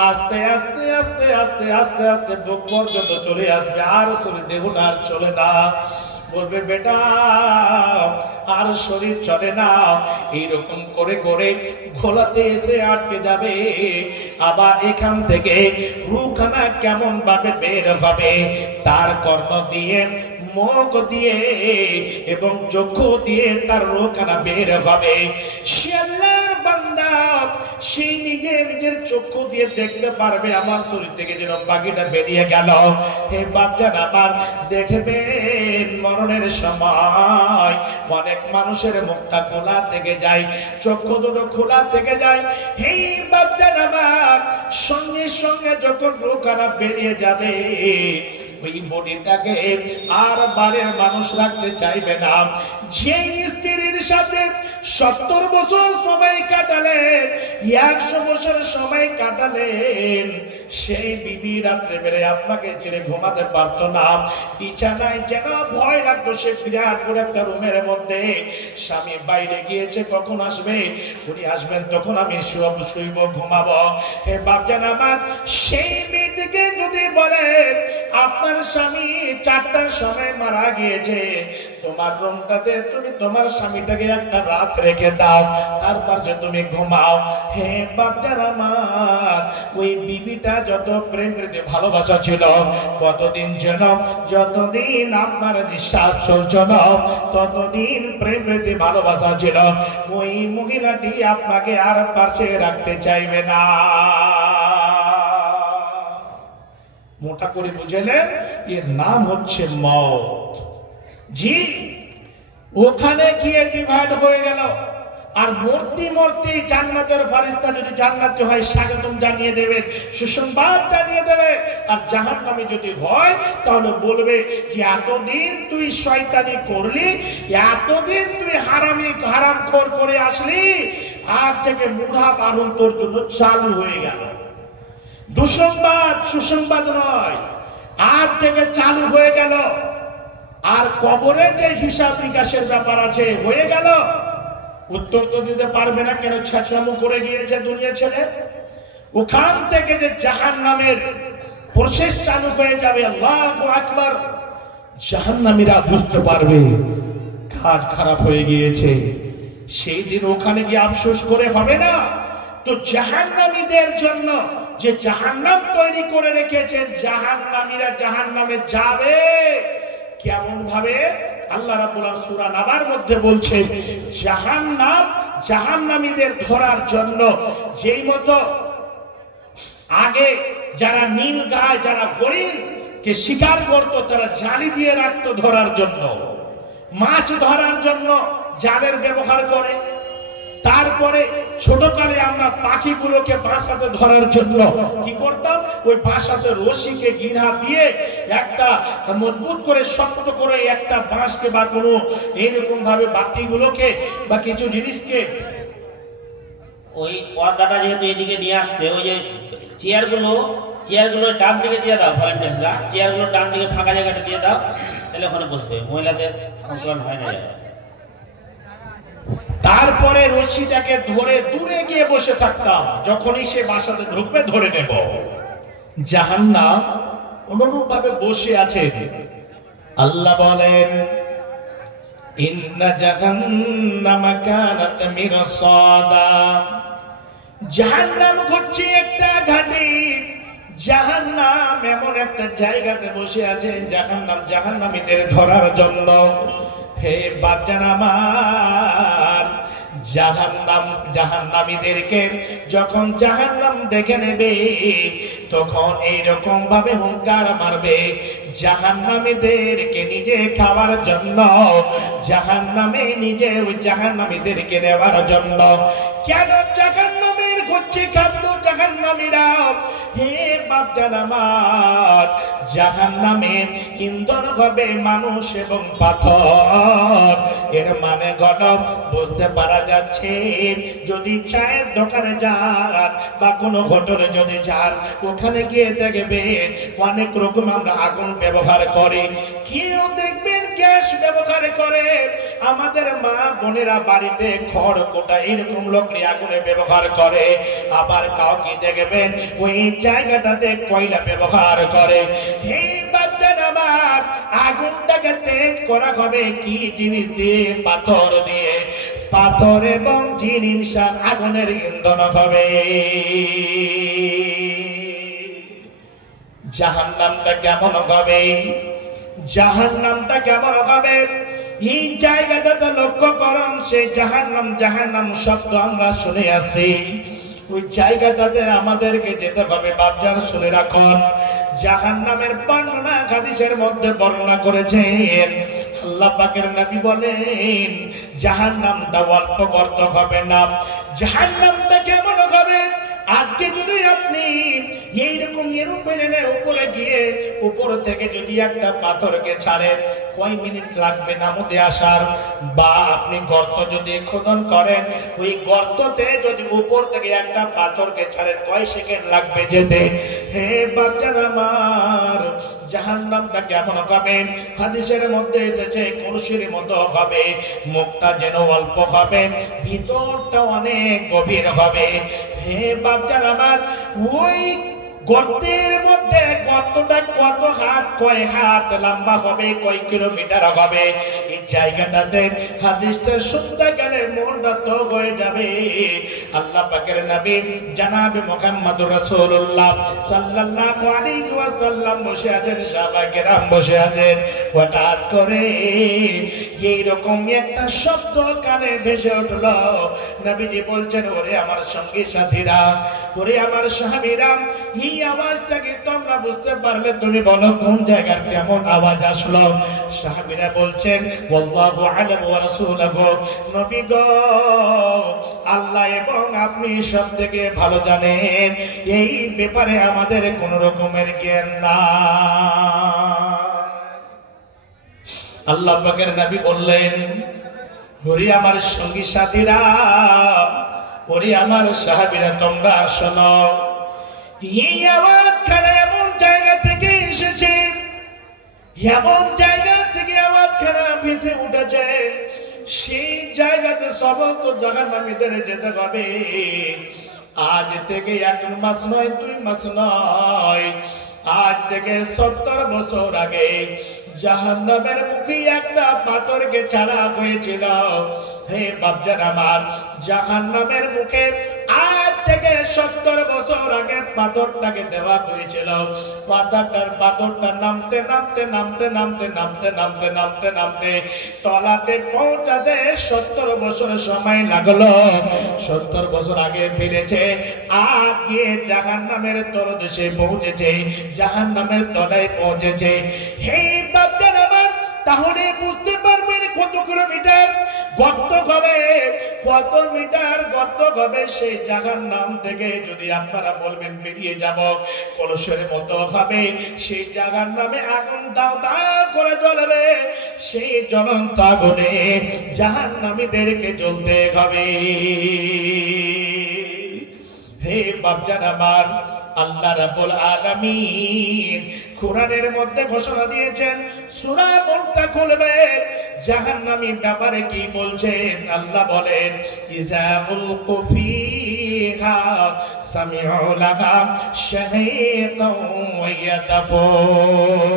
আস্তে আস্তে আস্তে আস্তে আস্তে আস্তে বুক পর্যন্ত চলে আসবে, আর শরীর দেহটা আর চলে না। বলবে বেটা আর শরীর চলে না, এইরকম করে করে ঘোলাতে এসে আটকে যাবে, আবার এখান থেকে রুখানা কেমন ভাবে বের হবে, তার কর্ণ দিয়ে, মুখ দিয়ে এবং চক্ষু দিয়ে তার রুখানা বের হবে। সে আল্লাহর বান্দা, সেই নিজে নিজের চক্ষু দিয়ে দেখতে পারবে আমার শরীর থেকে যেন বাকিটা বেরিয়ে গেল। হে বাপজান আমার, দেখবেন মরণের সময় অনেক মানুষের মুখটা খোলা থেকে যায়, চক্ষু দুটো খোলা থেকে যায়। হে বাপজান আমার, সঙ্গে সঙ্গে যখন রোগারা বেরিয়ে যাবে, ওই বডিটাকে আর বাড়ির মানুষ রাখতে চাইবে না। যে স্ত্রীর সাথে 70 বছর সময় কাটালেন, 100 বছর সময় কাটালেন, সেই বিবি রাত্রে বেড়ে আপনাকে ছেড়ে ঘুমাতে পারতো না, বিছানায় যেন ভয় লাগতো। সে বিরাট বড় একটা রুমের মধ্যে, স্বামী বাইরে গিয়েছে, কখন আসবে, উনি আসবেন তখন আমি শুইব, ঘুমাবো। হে বাপজান আমার, সেই মেয়েটিকে যদি বলেন আপনার স্বামী 4টার সময় মারা গিয়েছে, তোমার রুমটাতে তুমি তোমার স্বামীটাকে একটা রাত রেখে দাও, তারপর যে তুমি ঘুমাও। হে বাপজান আমার, ওই বিবিটা যত প্রেম প্রীতি ভালোবাসা ছিল, কতদিন যেন, যতদিন আপনার নিঃশ্বাস চলছিল, ততদিন প্রেম প্রীতি ভালোবাসা ছিল, ওই মহিলাটি আপনাকে আর পাশে রাখতে চাইবে না। মোটা করে বুঝলেন, এর নাম হচ্ছে মওত। জি, ওখানে গিয়ে ডিভাইড হয়ে গেল। আর মূর্তি মূর্তি জান্নাতের ফারিস্তা যদি জান্নাতে হয় স্বাগতম জানিয়ে দেবেন, সুসংবাদ জানিয়ে দেবে। আর জাহান্নামে যদি হয় তাহলে বলবে যে এতদিন তুই শয়তানি করলি, এতদিন তুই হারামখোর করে আসলি, আজ থেকে মুড়া বারণ তোর জন্য চালু হয়ে গেল। দুঃসংবাদ, সুসংবাদ নয়, আজ থেকে চালু হয়ে গেল। আর কবরে যে হিসাব নিকাশের ব্যাপার আছে, হয়ে গেল। উত্তর তো দিতে পারবে না, কেন ছেঁচড়ামো করে গিয়েছে দুনিয়া ছেড়ে। ওখান থেকে যে জাহান্নামের প্রসেস চালু হয়ে যাবে, আল্লাহু আকবার, জাহান্নামীরা বুঝতে পারবে কাজ খারাপ হয়ে গিয়েছে। সেই দিন ওখানে গিয়ে আফসোস করে হবে না। তো জাহান্নামীদের জন্য যে জাহান্নাম তৈরি করে রেখেছেন, জাহান্নামীরা জাহান্নামে যাবে কেমন ভাবে? আল্লাহ রাব্বুল আলামিন সূরা নাবার মধ্যে বলছেন, জাহান্নাম জাহান্নামীদের ধরার জন্য যেই মতো আগে যারা নীল গায়, যারা হরিণ কে শিকার করত, তারা জালি দিয়ে রাখতো ধরার জন্য, মাছ ধরার জন্য জালের ব্যবহার করে। তারপরে ছোটকালে আমরা পাখিগুলোকে বাসাতে ধরার জন্য কি করতাম, ওই বাসাতে রশিকে গিরা দিয়ে একটা মজবুত করে শক্ত করে একটা বাঁশকে বা কোনো এইরকম ভাবে বাতিগুলোকে বা কিছু জিনিসকে, ওই পর্দাটা যেহেতু এদিকে নিয়ে আসছে, ওই যে চেয়ারগুলো ডান দিকে দিয়ে দাও, ভলেন্টিয়ার্সরা চেয়ারগুলো ডান দিকে ফাঁকা জায়গাটা দিয়ে দাও, তাহলে ওখানে বসবে, মহিলাদের সংক্রমণ হয় না। তারপরে রশিটাকে ধরে দূরে গিয়ে বসে থাকতাম, যখনই সে বাসাতে ঢুকবে ধরে নেব। জাহান্নাম অনুরূপ ভাবে বসে আছে। আল্লাহ বলেন, ইন্না জাহান্নামা কানাত মিরসাদা, জাহান্নাম হচ্ছে একটা ঘাঁটি, জাহান্নাম এমন একটা জায়গাতে বসে আছে, জাহান্নাম জাহান্নামীদের ধরার জন্য। হে বাচ্চারা আমার, জাহান্নাম জাহান্নামীদেরকে যখন জাহান্নাম দেখে নেবে, তখন এইরকম ভাবে হুঙ্কার মারবে, জাহান্নামীদেরকে নিজে খাওয়ার জন্য, জাহান্নামে নিজে ওই জাহান্নামীদেরকে নেওয়ার জন্য। কেন জাহান্নামের হচ্ছে খাদ্য জাহান্নামীরা? হে বাপজান আমার, জাহান্নামের ইন্ধন হবে মানুষ এবং পাথর। এর মানে হলো বুঝতে পারা যাচ্ছে যদি চায়ের দোকানে যান বা কোনো হোটেলে যদি যান, ওখানে গিয়ে দেখবেন অনেক রকম আমরা আগুন ব্যবহার করি। কেউ দেখবেন গ্যাস ব্যবহার করে, আমাদের মা বোনেরা বাড়িতে খড় কোটা এরকম লকড়ি আগুনে ব্যবহার করে। আবার কাউকে দেখবেন ওই জায়গাটাতে কয়লা ব্যবহার করে। হে বাচ্চারা আমার, আগুনটাকে তেজ করা হবে কি জিনিস দিয়ে? পাথর দিয়ে। পাথর এবং জিনিস আগুনের ইন্ধন হবে। জাহান্নামটা কেমন হবে? জাহান্নামটা কেমন হবে? এই জায়গাটাতে লক্ষ্য করুন, সেই জাহান্নাম জাহান্নাম শব্দ আমরা শুনে আসি। ওই জায়গাটাতে আমাদেরকে যেতে হবে। বাপজান শুনে রাখুন, জাহান্নামের বর্ণনা হাদিসের মধ্যে বর্ণনা করেছেন। আল্লাহ পাকের নবী বলেন জাহান্নামটা অল্প গর্ত হবে না। জাহান্নামটা কেমন হবে? আজকে যদি আপনি এইরকম এরোপ্লেনে উপরে গিয়ে উপর থেকে যদি একটা পাথরকে ছাড়েন, কয় মিনিট লাগবে নামতে আসার? বা আপনি গর্ত যদি খোদন করেন, ওই গর্ততে যদি উপর থেকে একটা পাথরকে ছাড়েন, কয় সেকেন্ড লাগবে যেতে? হে বাচ্চার আমার, জাহান্নামটা কেমন হবে? হাদিসের মধ্যে এসেছে কলসির মতো হবে, মুখটা যেন অল্প হবে, ভিতরটা অনেক গভীর হবে। হে বাচ্চার আমার, ওই গর্তের মধ্যে গর্তটা কত হাত, কয় হাত লম্বা হবে, কয় কিলোমিটার হবে? এই জায়গাটাতে হাদিসটা শুনতে গেলে মনটা তো হয়ে যাবে। আল্লাহ পাকের নবী জনাবে মুহাম্মদুর রাসূলুল্লাহ সাল্লাল্লাহু আলাইহি ওয়াসাল্লাম বসে আছেন, সাহাবায়ে কেরাম বসে আছেন। হঠাৎ করে এইরকম একটা শব্দ কানে ভেসে উঠলো। নবীজি বলছেন, ওরে আমার সঙ্গী সাথীরা, ওরে আমার সাহাবীরা, এই আওয়াজটাকে তোমরা বুঝতে পারলে তুমি বলো কোন জায়গার কেমন আওয়াজ আসলো? সাহাবীরা বলছেন, আল্লাহু আ'লামু ওয়া রাসূলুহু, নবী গো, আল্লাহ এবং আপনি সবথেকে ভালো জানেন, এই ব্যাপারে আমাদের কোন রকমের জ্ঞান নাই। আল্লাহ পাকের নবী বললেন, ওরে আমার সঙ্গী সাথীরা, ওরে আমার সাহাবীরা, তোমরা শোনো, এই আওয়াজখানা এমন জায়গা থেকে এসেছে, এমন জায়গা থেকে আওয়াজখানা ভেসে উঠেছে, সেই জায়গাতে সমস্ত জাহান্নামীদের যেতে হবে। আজ থেকে 1 মাস নয়, 2 মাস নয়, আজ থেকে 70 বছর আগে জাহান্নামের মুখে একটা পাথরকে ছাড়া হয়েছিল। হে বাপজান আমার, জাহান্নামের মুখে আজ থেকে 70 বছর আগে পাথরটাকে দেওয়া হয়েছিল। পাথরটা নামতে নামতে নামতে নামতে নামতে নামতে নামতে নামতে তলাতে পৌঁছাতে 70 বছর সময় লাগলো। 70 বছর আগে ফিরেছে, আগে জাহান্নামের তলদেশে পৌঁছেছে, জাহান্নামের তলায় পৌঁছেছে। হে বাপজান আমার, তাহলে বুঝতে পারবেন কত কিলোমিটার গর্ত হবে, কত মিটার গর্ত হবে। সেই জাহান্নাম থেকে যদি আপনারা বলবেন বেরিয়ে যাব, কলসের মতো হবে, সেই জাহান্নামে আগুন দাও দাও করে জ্বলবে। সেই জ্বলন্ত আগুনে জাহান্নামীদেরকে জ্বলতে হবে। হে বাপজান আমার, আল্লাহ রাব্বুল আলামিন কোরআনের মধ্যে ঘোষণা দিয়েছেন, সূরা মুনটা খুলবেন, জাহান্নামীর ব্যাপারে কি বলছেন? আল্লাহ বলেন, ইযা উলকু ফিহা সামিউ লাহা শাহীকাও ওয়া ইয়াতাফুন।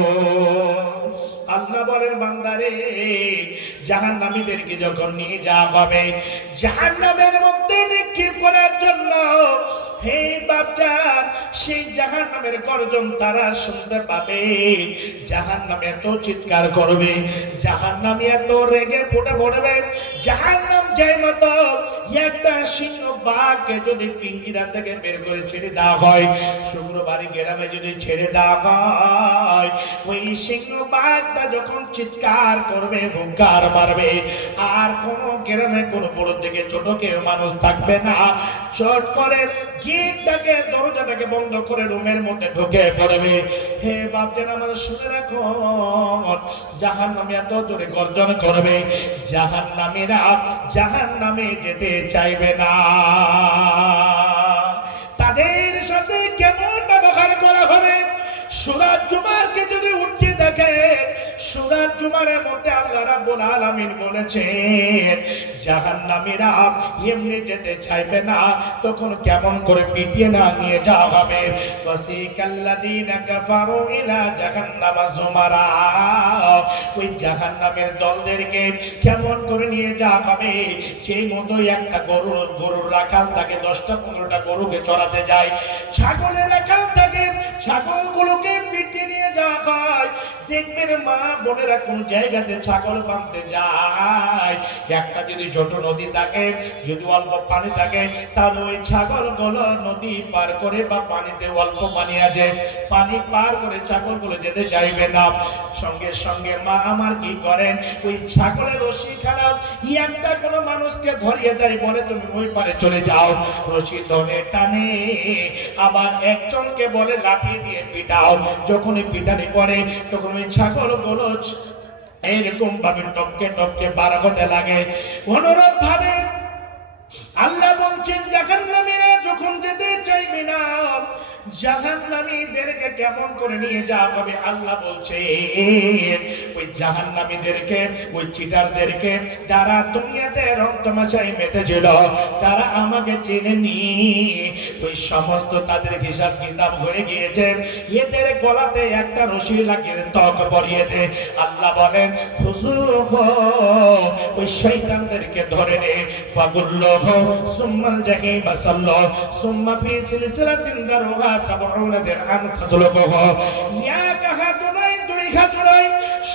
আল্লাহ বলেন, বান্দারে, জাহান্নামীদেরকে যখন নিয়ে যাওয়া হবে জাহান্নামের মধ্যে নিক্ষেপ করার জন্য, হে বাপজান, সেই জাহান্নামের গর্জন তারা শুনতে পাবে। জাহান্নাম এত চিৎকার করবে, জাহান্নাম এত রেগে ফুটে পড়বে, জাহান্নাম যাই মতো একটা সিংহ বাঘকে যদি পিঞ্জিরা থেকে বের করে ছেড়ে দেওয়া হয়, শুক্রবারে গ্রামে যদি ছেড়ে দেওয়া হয়, ওই সিংহ বাঘটা যখন চিৎকার করবে, হুঙ্কার মারবে, আর কোনো গ্রামে কোনো বড় থেকে ছোট কেউ মানুষ থাকবে না। চট করে গেটটাকে, দরজাটাকে বন্ধ করে রুমের মধ্যে ঢুকে পড়বে। হে বাপজান আমার শুনে রাখো, জাহান্নামী এত জোরে গর্জন করবে, জাহান্নামীরা জাহান্নামে যেতে চাইবে না। তাদের সাথে কেমন ব্যবহার করা হবে? সূরা জুমারকে যদি উঠিয়ে দেখে, সূরা জুমারের মধ্যে আল্লাহ রাব্বুল আলামিন বলেছেন জাহান্নামীরা এমনি যেতে চাইবে না, তখন কেমন করে পিটিয়ে না নিয়ে যাওয়া হবে। ওয়াসিকাল্লাযীনা কাফারু ইলা জাহান্নামা যুমারা, ওই জাহান্নামের দলদেরকে কেমন করে নিয়ে যাওয়া হবে, সেই মতো একটা গরুর রাখাল তাকে 10টা-15টা গরুকে চড়াতে যায়, ছাগলের রাখাল থাকে, ছাগলগুলোকে পিটিয়ে নিয়ে যাওয়া হয়। দেখবেন মা বোনেরা কোন জায়গাতে ছাগল বাঁধতে যায়, একটা যদি ছোট নদী থাকে, যদি অল্প পানি থাকে, তাহলে ওই ছাগলগুলো নদী পার করে বা পানিতে অল্প পানি আছে, পানি পার করে ছাগলগুলো যেতে চাইবে না। সঙ্গে সঙ্গে মা আমার কি করেন, ওই ছাগলের রশি খারাপ একটা কোনো মানুষকে ধরিয়ে দেয়, বলে তুমি ওই পারে চলে যাও। রশি ধরে টানে, আবার একজনকে বলে লাঠি দিয়ে পিটাও। যখনই পিটানি পড়ে তখন ওই ছাগলগুলো এইরকম ভাবে টপকে টপকে বার হতে লাগে। অনুরূপ ভাবে আল্লাহ বলছেন জাহান্নামীরা যখন যেতে চাইবে না, জাহান্নামীদেরকে কেমন করে নিয়ে যাওয়া হবে। আল্লাহ বলছেন ওই জাহান্নামীদেরকে, ওই চিটারদেরকে, যারা দুনিয়াতে রং তামাশায় মেতেছিল, যারা আমাকে চেনেনি, ওই সমস্ত তাদের হিসাব কিতাব হয়ে গিয়েছে, এদের গলাতে একটা রশি লাগিয়ে ত্বক পরিয়ে দে। আল্লাহ বলেন হুজুর ওই শয়তানদেরকে ধরে নে, ফাগুল্লাহ সুম্মাল জাহিম সাল্লাহ সুম্মা ফি সিলসিলাতিন দারুহা 70 দিরহাম ফাজলুহু, এক হাত নয়, দুই হাত নয়,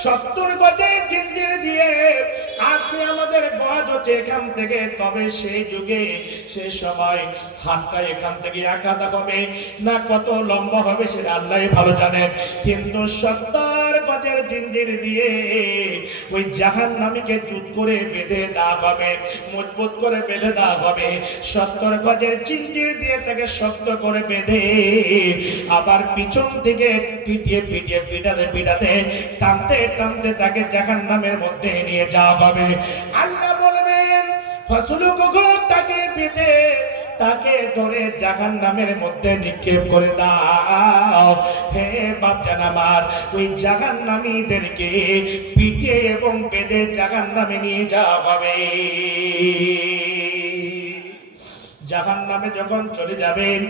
70 গজের জিঞ্জির দিয়ে আপনি আমাদের গজ হচ্ছে এখান থেকে। তবে সেই যুগে সেই সময় হাতটা এখান থেকে এক হাত হবে না, কত লম্বা হবে সেটা আল্লাহই ভালো জানেন, কিন্তু 70 গজের জিঞ্জির দিয়ে ওই জাহান্নামীকে চুপ করে বেঁধে দেওয়া হবে, মজবুত করে বেঁধে দেওয়া হবে। 70 গজের জিঞ্জির দিয়ে তাকে শক্ত করে বেঁধে আবার পিছন থেকে পিটিয়ে পিটিয়ে পিটাতে পিটাতে টানতে টানতে তাকে জাহান্নামের মধ্যে নিয়ে যাওয়া হবে। আল্লাহ বলবেন ফাসলুকুহু, তাকে বেঁধে তাকে ধরে জাহান্নামের মধ্যে নিক্ষেপ করে দাও। হে বাপজান আমার, ওই জাহান্নামীদেরকে পিটিয়ে এবং বেঁধে জাহান্নামে নিয়ে যাওয়া হবে। জাহান্নামে যখন চলে যাবেন,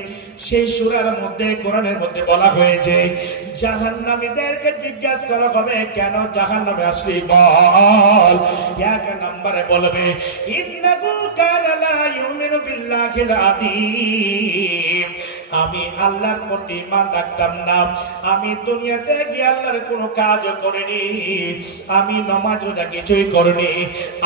সেই সূরার মধ্যে, কোরআনের মধ্যে বলা হয়েছে জাহান্নামীদেরকে জিজ্ঞাসা করা হবে কেন জাহান্নামে আসলি, বল। এক নম্বরে বলবে ইন্নাহু কানা লা ইউমিনু বিল্লাহিল আযীম, আমি আল্লাহর প্রতি ঈমান রাখতাম না, আমি দুনিয়াতে গিয়ে আল্লাহর কোনো কাজ করিনি, আমি নামাজ রোজা কিছুই করিনি,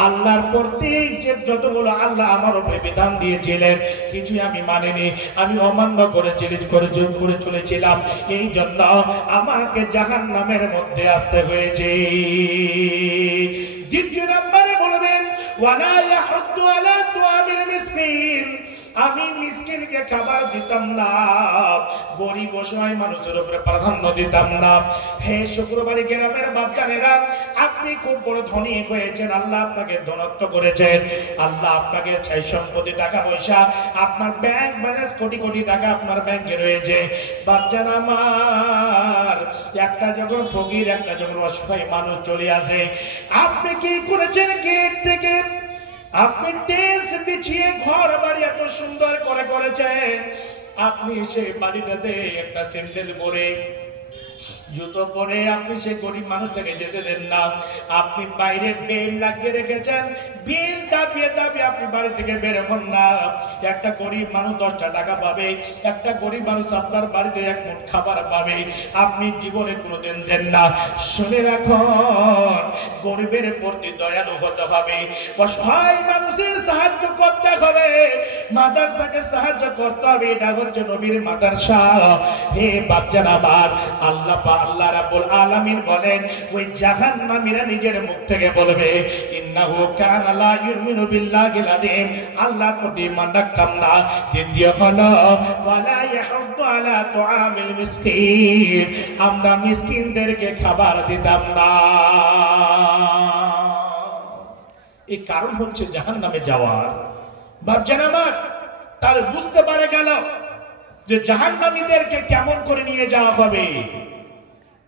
আল্লাহর প্রতি যে যতগুলো আল্লাহ আমার উপরে বিধান দিয়েছিলেন কিছুই আমি মানিনি, আমি অমান্য করে চলেছিলাম, এই জন্য আমাকে জাহান্নামের মধ্যে আসতে হয়েছে। দ্বিতীয় নম্বরে বলবেন ওয়ালা ইয়াহুদ্দু আলা তুআমিল মিসকিন, আমি মিসকিনকে খাবার দিতাম না, গরিব অসহায় মানুষের উপরে প্রাধান্য দিতাম না। হে শুক্রবারী গ্রামের বাপজানেরা, আপনি খুব বড় ধনী হয়েছেন, আল্লাহ আপনাকে ধনত্ব করেছেন, আল্লাহ আপনাকে চাই সম্পত্তি, টাকা পয়সা, আপনার ব্যাংক ব্যালেন্স কোটি কোটি টাকা আপনার ব্যাংকে রয়েছে। বাপজান আমার, একটা যখন ফকির, একটা যখন অসহায় মানুষ চলে আসে, আপনি কি করেছেন? গেট থেকে আপনি টেলস বিছিয়ে ঘর বাড়ি এত সুন্দর করে করেছেন, আপনি সেই বাড়িটাতে একটা স্যান্ডেল পরে, জুতো পরে আপনি সেই গরিব মানুষটাকে যেতে দেন না, আপনি বাইরে বেল লাগিয়ে রেখেছেন, বেল দাবিয়ে দাবিয়ে আপনি বাড়ি থেকে বের হন না। একটা গরিব মানুষ 10টা টাকা পাবে, একটা গরিব মানুষ আপনার বাড়িতে এক মুঠ খাবার পাবে, আপনি জীবনে কোনোদিন দেন না। শুনে রাখুন, গরিবের প্রতি দয়ালু হতে হবে, অসহায় মানুষের সাহায্য করতে হবে, মাদ্রাসাকে সাহায্য করতে হবে, এটা হচ্ছে নবীর মাদ্রাসা। হে বাপজান আমার, আল্লাহ পাক আল্লাহ রাব্বুল আলামিন বলেন ওই জাহান্নামীরা নিজের মুখ থেকে বলবে ইন্নাহু কানা লা ইউমিনু বিল্লাহিল আযীম, আল্লাহ প্রতি ঈমান রাখতাম না। দ্বিতীয় হলো ওয়ালা ইয়াহুদ্দু আলা তুআমিল মিসকিন, আমরা মিসকিনদেরকে খাবার দিতাম না। এই কারণ হচ্ছে জাহান্নামে যাওয়ার। ভাবছেন আমার, তাহলে বুঝতে পারে গেল যে জাহান্নামীদেরকে কেমন করে নিয়ে যাওয়া হবে।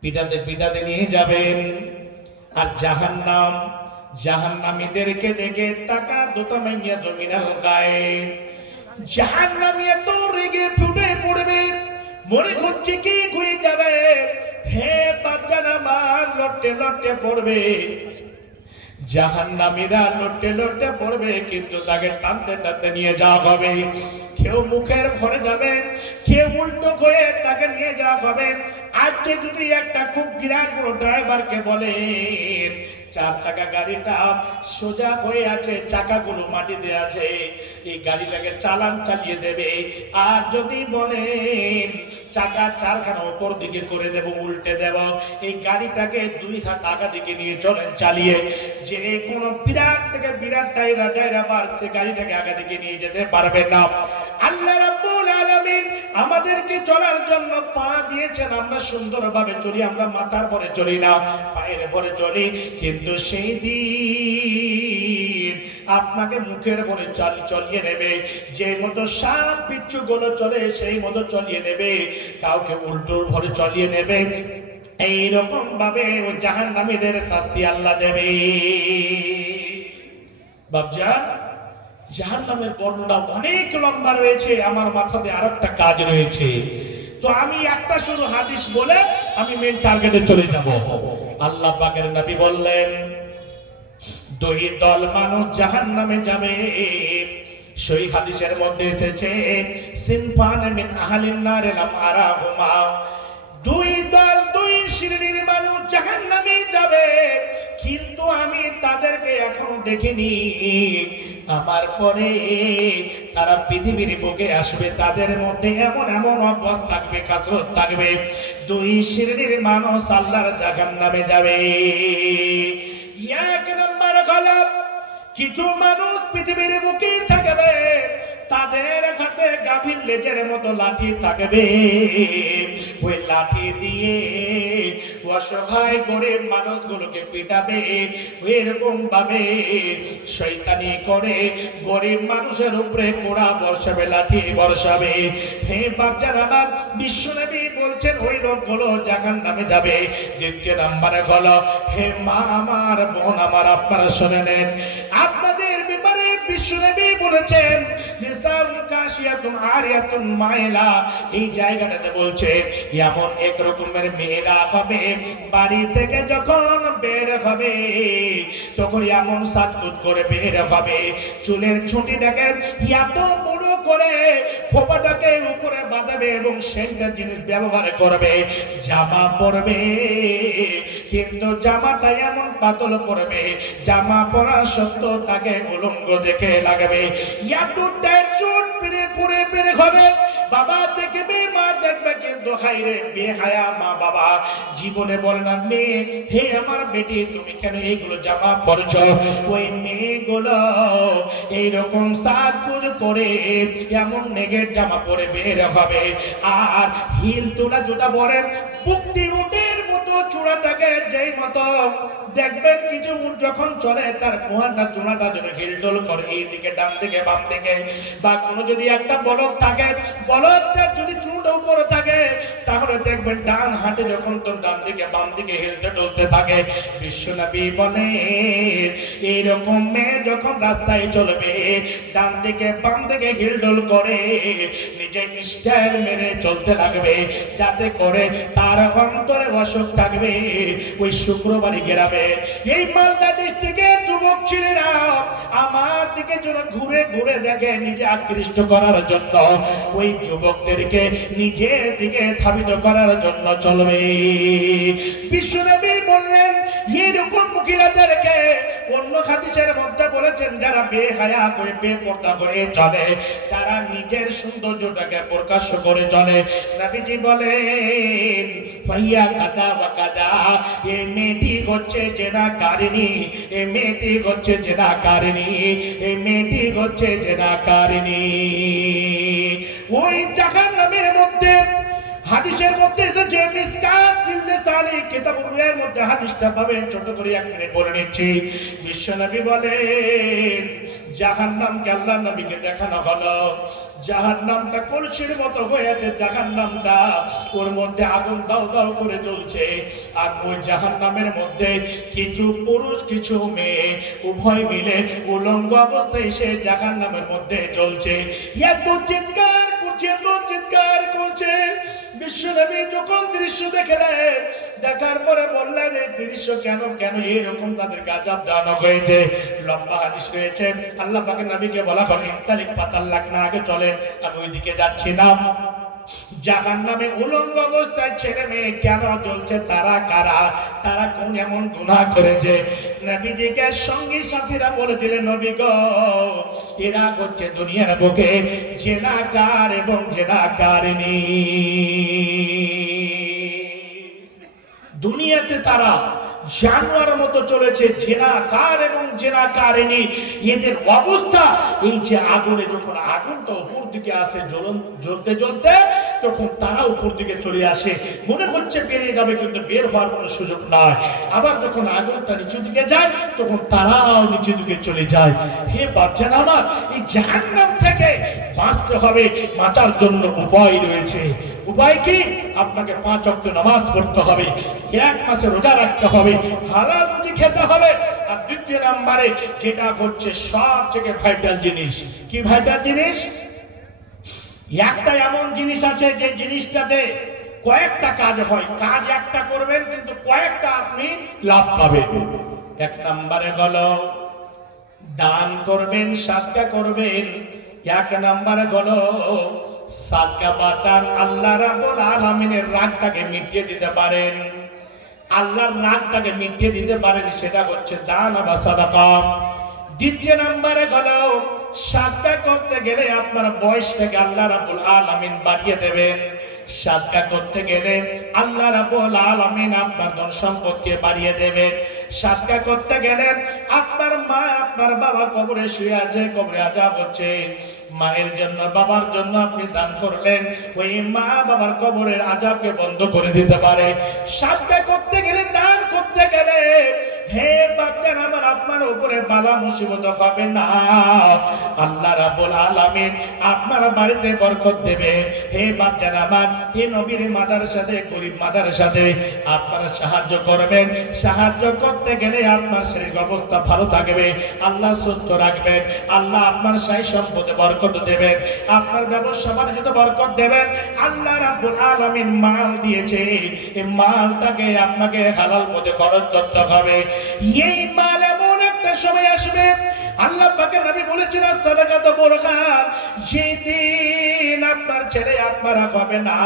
পিটাতে পিটাতে নিয়ে যাবেন। আর জাহান্নামীদেরকে দেখে তাকা দোতামাইয়া জমিনাল গায়ে, জাহান্নামী এত রেগে ফুটে পড়বে, মনে করছে কি হয়ে যাবে। হে বাচ্চারা আমার লটে লটে পড়বে, জাহান্নামীরা লটে লটে পড়বে, কিন্তু তাকে টানতে টানতে নিয়ে যাওয়া হবে। কেউ মুখের ভরে যাবে, কেউ উল্টো হয়ে তাকে নিয়ে যাওয়া হবে। আজকে যদি একটা খুব বিরাট বড় ড্রাইভারকে বলেন চার চাকা গাড়িটা সোজা হয়ে আছে, চাকাগুলো মাটিতে আছে, এই গাড়িটাকে চালান চালিয়ে দেবে। আর যদি বলেন চাকা চারখানা উপর দিকে করে দেব, উল্টে দেব, এই গাড়িটাকে দুই হাত আগা দিকে নিয়ে চলেন চালিয়ে, যে কোনো বিরাট থেকে বিরাট ড্রাইভার সে গাড়িটাকে আগা দিকে নিয়ে যেতে পারবে না। আল্লাহ রাব্বুল আলামিন আমাদেরকে চলার জন্য পা দিয়েছেন, আমরা সুন্দরভাবে চলি, আমরা মাথার পরে চলি না, পায়ের পরে চলি। কিন্তু সেই দিন আপনাকে মুখের পরে চলিয়ে নেবে, যে মতো সাপ বিচ্ছু গুলো চলে সেই মতো চলিয়ে নেবে, কাউকে উল্টোর ভরে চলিয়ে নেবে। এইরকম ভাবে ও জাহান্নামীদের শাস্তি আল্লাহ দেবে। বাপজান, জাহান্নামের বর্ণনা অনেক লম্বা রয়েছে, আমার মাথাতে আরেকটা কাজ রয়েছে, তো আমি একটা শুধু হাদিস বলে আমি মেন টার্গেটে চলে যাব। আল্লাহ পাকের নবী বললেন দুই দল মানুষ জাহান্নামে যাবে। সেই হাদিসের মধ্যে এসেছে সিনফান মিন আহলিন নার লাম আরাহুমা, দুই দল দুই শ্রেণীর মানুষ জাহান্নামে যাবে, কিন্তু আমি তাদেরকে এখনো দেখিনি। আমার পরে তারা পৃথিবীর বুকে আসবে, তাদের মধ্যে এমন এমন অভ্যাস থাকবে, কাসরত থাকবে। দুই শ্রেণীর মানুষ আল্লাহর জাহান্নামে যাবে। এক নম্বর হলো কিছু মানুষ পৃথিবীর বুকে থাকবে, তাদের হাতে গাভীর লেজের মতো লাঠি থাকবে, ওই লাঠি দিয়ে অসহায় গরিব মানুষগুলোকে পিটাবে। এরকম ভাবে শয়তানি করে গরিব মানুষের উপরে কোড়া বর্ষাবে, লাঠি বর্ষাবে। হে বাচ্চারা আমার, বিশ্বনবী বলছেন ওই লোকগুলো জাহান্নামে যাবে। দ্বিতীয় নম্বরে হলো হে মা আমার, বোন আমার, আপনারা শুনে নেন, আপনাদের ব্যাপারে বিশ্বনবী বলেছেন এই জায়গাটাতে বলছে এমন এক রকমের মেয়েরা হবে, বাড়ি থেকে যখন বের হবে তখন এমন সাজগুজ করে বের হবে, চুলের ছুটিটাকে এত বড় করে খোপাটাকে উপরে বাঁধাবে এবং সেন্টার জিনিস ব্যবহার করবে, জামা পরবে, কিন্তু জামাটা এমন পাতল পরবে, জামা পরা সত্ত্বেও তাকে উলঙ্গ দেখে লাগবে। এত টেনশন পুরে বের হবে, বাবা দেখবে, মা দেখবে, কিন্তু হাইরে বেহায়া মা বাবা জীবনে বলে না মেয়ে, হে আমার বেটি তুমি কেন এইগুলো জামা পরছো? ওই মেয়েগুলো এইরকম সাজগোজ করে এমন নেগের জামা পরে বের হবে, আর হিল তোলা জুতা পরে বুকটি উটের মতো চূড়াটাকে যেই মতো দেখবেন কিছু উট যখন চলে তার কোহানটা চূড়াটা যেন হিলডোল করে এইদিকে ডান দিকে বাম দিকে, বা কোনো যদি একটা বলদ থাকে, বলদটার যদি চূড়া উপরে থাকে তাহলে দেখবেন ডান হাতে যখন তোর ডান দিকে বাম দিকে হিলতে ডলতে থাকে। বিশ্বনবী বলে এইরকম মেয়ে যখন রাস্তায় চলবে ডান দিকে বাম দিকে হিলডোল করে নিজে স্টাইল মেরে চলতে লাগবে, যাতে করে তার অন্তরে অসুখ থাকবে, ওই শুক্রবারই গেরাবে। এই মালদা ডিস্ট্রিক্টের যুবক ছেলেরা আমার দিকে যেন ঘুরে ঘুরে দেখে নিজে আকৃষ্ট করার জন্য, ওই যুবকদেরকে নিজের দিকে ধাবিত করার জন্য চলবে। বিশ্বনবী বললেন এরকম মহিলাদেরকে অন্য হাদিসের মধ্যে বলেছেন যারা বেহায়া হয়ে বেপরদা হয়ে চলে, যারা নিজের সৌন্দর্যটাকে প্রকাশ করে চলে, নবীজি বলেন ফাইয়া কাদা ওয়া কাদা, এই মেয়েটি হচ্ছে জেনাকারিনী, এই মেয়েটি হচ্ছে জেনাকারিনী, এই মেয়েটি হচ্ছে জেনাকারিনী। ওই জাহান্নামের মধ্যে হাদিসের মধ্যে এসেছে, মিসকাত জিলসানি কিতাবুল রুয়ের মধ্যে হাদিসটা পাবেন। ছোট করে 1 মিনিট বলে নিচ্ছি। বিশ্বনবী বলেন জাহান্নামকে আল্লাহ নবীকে দেখানো হলো, জাহান্নামটা কলসির মতো হয়ে আছে, জাহান্নামটা ওর মধ্যে আগুন দাও দাও করে জ্বলছে, আর ওই জাহান্নামের মধ্যে কিছু পুরুষ কিছু মেয়ে উভয় মিলে উলঙ্গ অবস্থায় সে জাহান্নামের মধ্যে জ্বলছে। এত চিৎকার করছে, এত চিৎকার করছে। বিশ্বনবী যখন দৃশ্য দেখলেন, দেখার পরে বললেন এই দৃশ্য কেন কেন এরকম তাদেরকে আযাব দেওয়া হয়েছে। লম্বা হাদিস রয়েছে, আল্লাহ পাকের নবীকে বলা হলো ইনতালিক পাতাল্লাক, না আগে চলেন, আমি ওইদিকে যাচ্ছি না। জাহান্নামে উলঙ্গ অবস্থায় ছেলে মেয়ে কেন জ্বলছে, তারা কারা, তারা কোন এমন গুনাহ করেছে? নবীজিকে সঙ্গী সাথীরা বলে দিলেন নবী গো, এরা হচ্ছে দুনিয়ার বুকে জেনাকার এবং জেনাকারিনী। দুনিয়াতে তারা জানোয়ার মতো চলেছে, জেনাকার এবং জেনাকারিনী। এদের অবস্থা এই যে আগুনে, যখন আগুনটা উপর দিকে আসে জ্বলতে জ্বলতে, তখন তারা উপর দিকে চলে আসে, মনে হচ্ছে বেরিয়ে যাবে, কিন্তু বের হওয়ার কোনো সুযোগ নাই। আবার যখন আগুনটা নিচু দিকে যায়, তখন তারাও নিচু দিকে চলে যায়। হে বাচ্চারা আমার, এই জাহান্নাম থেকে বাঁচতে হবে, বাঁচার জন্য উপায় রয়েছে। উপায় কি? আপনাকে 5 ওয়াক্ত নামাজ পড়তে হবে, 1 মাসে রোজা রাখতে হবে, হালাল রুজি খেতে হবে। আর দ্বিতীয় নম্বরে যেটা হচ্ছে সবথেকে ভাইটাল জিনিস, কি ভাইটাল জিনিস? একটা এমন জিনিস আছে যে জিনিসটাতে কয়েকটা কাজ হয়, কাজ একটা করবেন কিন্তু কয়েকটা আপনি লাভ পাবেন। 1 নম্বরে হলো দান করবেন, সাদকা করবেন। 1 নম্বরে হলো সাদকা বা দান আল্লাহ রাব্বুল আলামিনের রাগটাকে মিটিয়ে দিতে পারেন, আল্লাহর রাগটাকে মিটিয়ে দিতে পারেন, সেটা হচ্ছে দান বা সাদাকা। দ্বিতীয় নম্বরে হলো সাদকা করতে গেলে আপনার বয়সটাকে আল্লাহ রাব্বুল আলামিন বাড়িয়ে দেবেন। সাদকা করতে গেলে আল্লাহ রাব্বুল আলামিন আপনার ধন সম্পদকে বাড়িয়ে দেবেন। সাদকা করতে গেলে আপনার মা আপনার বাবা কবরে শুয়ে আছে, কবরে আযাব হচ্ছে, মায়ের জন্য বাবার জন্য আপনি দান করলেন, ওই মা বাবার কবরের আযাবকে বন্ধ করে দিতে পারে। সাদকা করতে গেলে, দান করতে গেলে হে বাচ্চারা আমার, আপনার উপরে বালা মুসিবত হবে না, আল্লাহ রাব্বুল আলামিন আপনার বাড়িতে বরকত দেবে। হে বাচ্চারা আমার, এই নবীর মাদ্রাসাতে, গরিব মাদ্রাসাতে আপনারা সাহায্য করবেন। সাহায্য করতে গেলে আপনার শারীরিক অবস্থা ভালো থাকবে, আল্লাহ সুস্থ রাখবেন, আল্লাহ আপনার সাই সম্পদে বরকত দেবেন, আপনার ব্যবসা বাণিজ্যে বরকত দেবেন। আল্লাহ রাব্বুল আলামিন মাল দিয়েছে, এই মালটাকে আপনাকে হালাল পথে খরচ করতে হবে। এই মাল এমন একটা সময় আসবে, আল্লাহ পাকের নবী বলেছেন সাদাকাতু বুরহান, যেদিন আপনার ছেলে আপনার হবে না,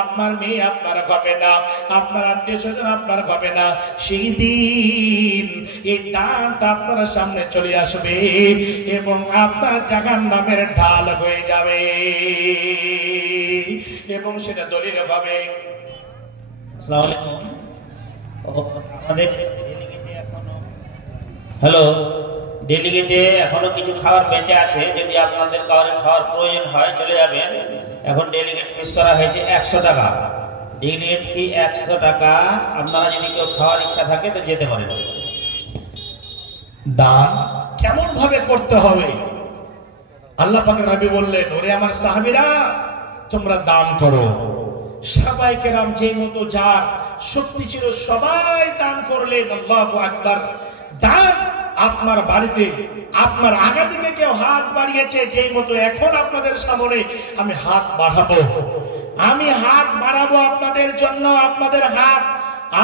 আপনার মেয়ে আপনার হবে না, আপনার আত্মীয় স্বজন আপনার হবে না, সেই দিন এই দানটা আপনার সামনে চলে আসবে এবং আপনার জাহান্নামের ঢাল হয়ে যাবে এবং সেটা দলিল হবে। আসসালামু আলাইকুম। আমাদের ডেলিগেটে এখনো, হ্যালো, ডেলিগেটে এখনো কিছু খাবার বেঁচে আছে, যদি আপনাদের কারোর খাওয়ার প্রয়োজন হয় চলে যাবেন। এখন ডেলিগেট ফিস করা হয়েছে 100 টাকা, ডেলিগেট ফি 100 টাকা। আপনারা যদি কেউ খাওয়ার ইচ্ছা থাকে তো যেতে পারেন। দান কেমন ভাবে করতে হবে? আল্লাহ পাকের নবী বললেন, ওরে আমার সাহাবীরা, তোমরা দান করো। সাহাবায়ে কেরাম যে মতো যার শক্তি ছিল সবাই দান করলেন। আল্লাহু আকবার। দান আপনার বাড়িতে, আপনার আগা থেকে কেউ হাত বাড়িয়েছে, যেই মতো এখন আপনাদের সামনে আমি হাত বাড়াবো, আমি হাত বাড়াবো আপনাদের জন্য। আপনাদের হাত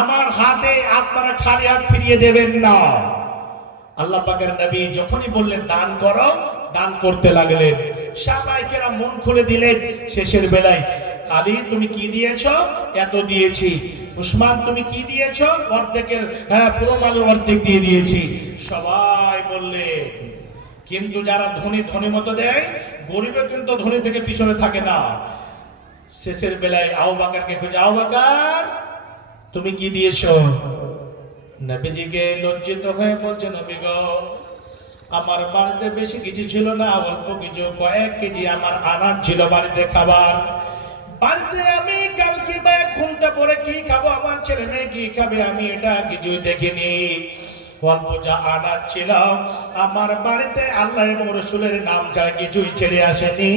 আমার হাতে, আপনারা খালি হাত ফিরিয়ে দেবেন না। আল্লাহ পাকের নবী যখনই বললেন দান করো, দান করতে লাগলেন। সাহাবায়ে কেরাম মন খুলে দিলেন। শেষের বেলায়, আলী তুমি কি দিয়েছো? এত দিয়েছি। উসমান তুমি কি দিয়েছো? অর্ধেকের, হ্যাঁ পুরো মালের অর্ধেক দিয়ে দিয়েছি। সবাই বললে, কিন্তু যারা ধনী ধনী মতো দেয়, গরিবে কিন্তু ধনী থেকে পিছনে থাকে না। শেষের বেলায় আবু বকরকে খুঁজে, আবু বকর তুমি কি দিয়েছো? নবীজিকে লজ্জিত হয়ে বলছে, নবী গো আমার বাড়িতে বেশি কিছু ছিল না, অল্প কিছু কয়েক কেজি আমার আনাজ ছিল বাড়িতে খাবার। বাড়িতে আমি কালকে বা ঘুমটা পরে কি খাবো, আমার ছেলে মেয়ে কি খাবে, আমি এটা কিছুই দেখিনি। অল্প যা আনাজ ছিল আমার বাড়িতে আল্লাহ এবং রসুলের নাম ছাড়া কিছুই ছেড়ে আসেনি।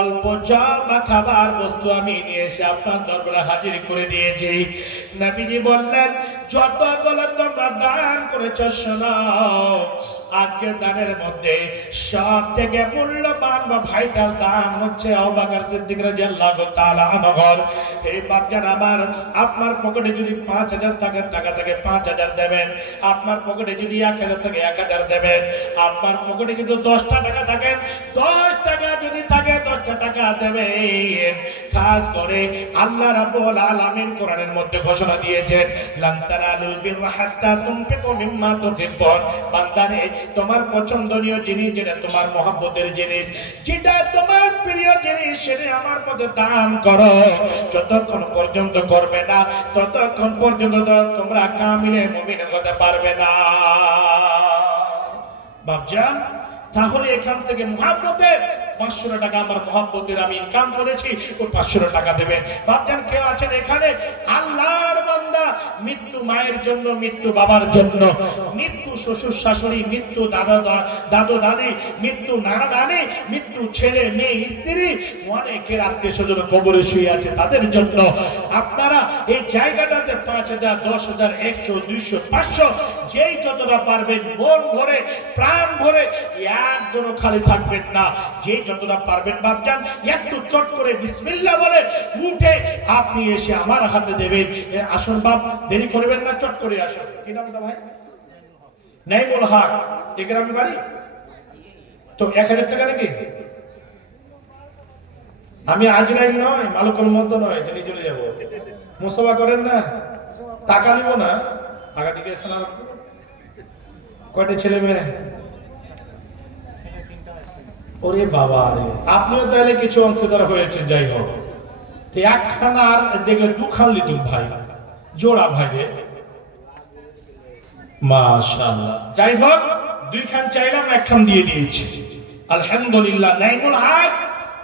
অল্প যা বা খাবার বস্তু আমি নিয়ে এসে আপনার দরবারে হাজির করে দিয়েছি। নবীজি বললেন, যতগুলো তোমরা দান করেছো শোনাও, আজকে দানের মধ্যে সব থেকে মূল্যবান বা ভাইটাল দান হচ্ছে আবু বকর সিদ্দিক রাদিয়াল্লাহু তাআলা আনহু। এই বাপজান আমার, আপনার পকেটে যদি 5000 টাকা থাকে 5000 দেবেন, আপনার পকেটে যদি 1000 থাকে 1000 দেবেন, আপনার পকেটে যদি 10টা টাকা থাকে 10 টাকা যদি থাকে 10টা টাকা দেবেন। খাস করে আল্লাহ রাব্বুল আলামিন কোরআনের মধ্যে ঘোষণা দিয়েছেন, লান তানালুল বিররা হাত্তা তুনফিকু মিম্মা তুহিব্বুন। বান্দারে তোমার পছন্দনীয় জিনিস, যেটা তোমার মহব্বতের জিনিস, যেটা তোমার প্রিয় জিনিস, সেটা আমার পথে দান করো। যতক্ষণ পর্যন্ত করবে না ততক্ষণ পর্যন্ত তোমরা কামিলে মুমিন হতে পারবে না। বাপজান, তাহলে এখান থেকে মহব্বতের 500 টাকা আমার মহব্বতের আমি ইনকাম করেছি, ওই 500 টাকা দেবেন। বাপজান কেউ আছেন এখানে আল্লাহর বান্দা, মৃত্যু মায়ের জন্য, মৃত্যু বাবার জন্য, মৃত্যু শ্বশুর শাশুড়ি, মৃত্যু দাদু দাদি, মৃত্যু নানা নানি, মৃত্যু ছেলে মেয়ে স্ত্রী, অনেকের আত্মীয় স্বজন কবরে শুয়ে আছে, তাদের জন্য আপনারা এই জায়গাটাতে 5000, 10000, 100, 200, 500 যেই যতটা পারবেন মন ভরে প্রাণ ভরে, একজনও খালি থাকবেন না, যে যতটা পারবেন বাপজান একটু চট করে বিসমিল্লাহ বলে উঠে আপনি এসে আমার হাতে দেবেন। আসুন বাপ, দেরি করবেন না, চট করে আসুন। কি নামটা ভাই? নাইমুল হক, এই গ্রামে বাড়ি তো। 1000 টাকা নাকি? আমি আজরাইল নয়, মালকুল মত নয়, দিল্লি চলে যাবো। মুসাফা করেন না, টাকা নিব না। আগা দিকে এসেন। কয়টা ছেলে মেয়ে? ওরে বাবা রে, আপনিও তাহলে কিছু অংশীদার হয়েছেন। যাই হোক, একখান আর দেখলে দুখান লিতুম ভাই, জোড়া ভাই রে, মাশাআল্লাহ। যাই হোক, 2 খান চাইলাম, 1 খান দিয়ে দিয়েছি, আলহামদুলিল্লাহ। নাইমুল হক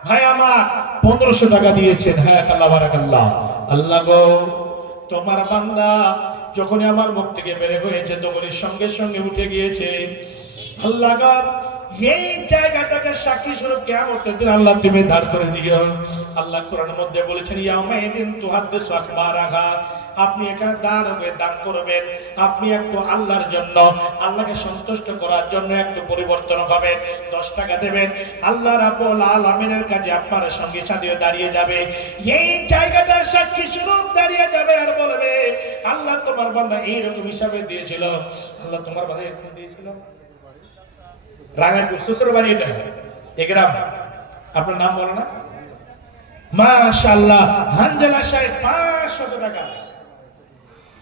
ভাই আমার 1500 টাকা দিয়েছেন। হ্যাঁ, আল্লাহ বারাকাল্লাহ। আল্লাহ গো, তোমার বান্দা যখনই আমার মুখ থেকে বের হয়েছে তখনই সঙ্গে সঙ্গে উঠে গিয়েছে। আল্লাহ গো, এই জায়গাটাকে সাক্ষী স্বরূপ কিয়ামতের দিন আল্লাহ তুমি দাঁড় করে দিও। আল্লাহ কোরআনের মধ্যে বলেছেন, ইয়াউমাইদিন তুহাদ্দিসু আখবারাহা। আপনি এখানে দান হয়ে দান করবেন, আপনি একটু আল্লাহর জন্য, আল্লাহকে সন্তুষ্ট করার জন্য একটু পরিবর্তন হবেন। 10 টাকা দেবেন, আল্লাহ রাব্বুল আলামিনের কাছে আপনার সঙ্গে সাথে দাঁড়িয়ে যাবে। এই জায়গাটা সাক্ষী স্বরূপ দাঁড়িয়ে যাবে আর বলবে, আল্লাহ তোমার বান্দা এইরকম হিসাবে দিয়েছিল, আল্লাহ তোমার বান্দা এরকম দিয়েছিল। রাঙ্গারপুর শ্বশুর বাড়ি এটা, এই গ্রাম। আপনার নাম বলো না? মাশাআল্লাহ, হানজালা সাহেব 500 টাকা।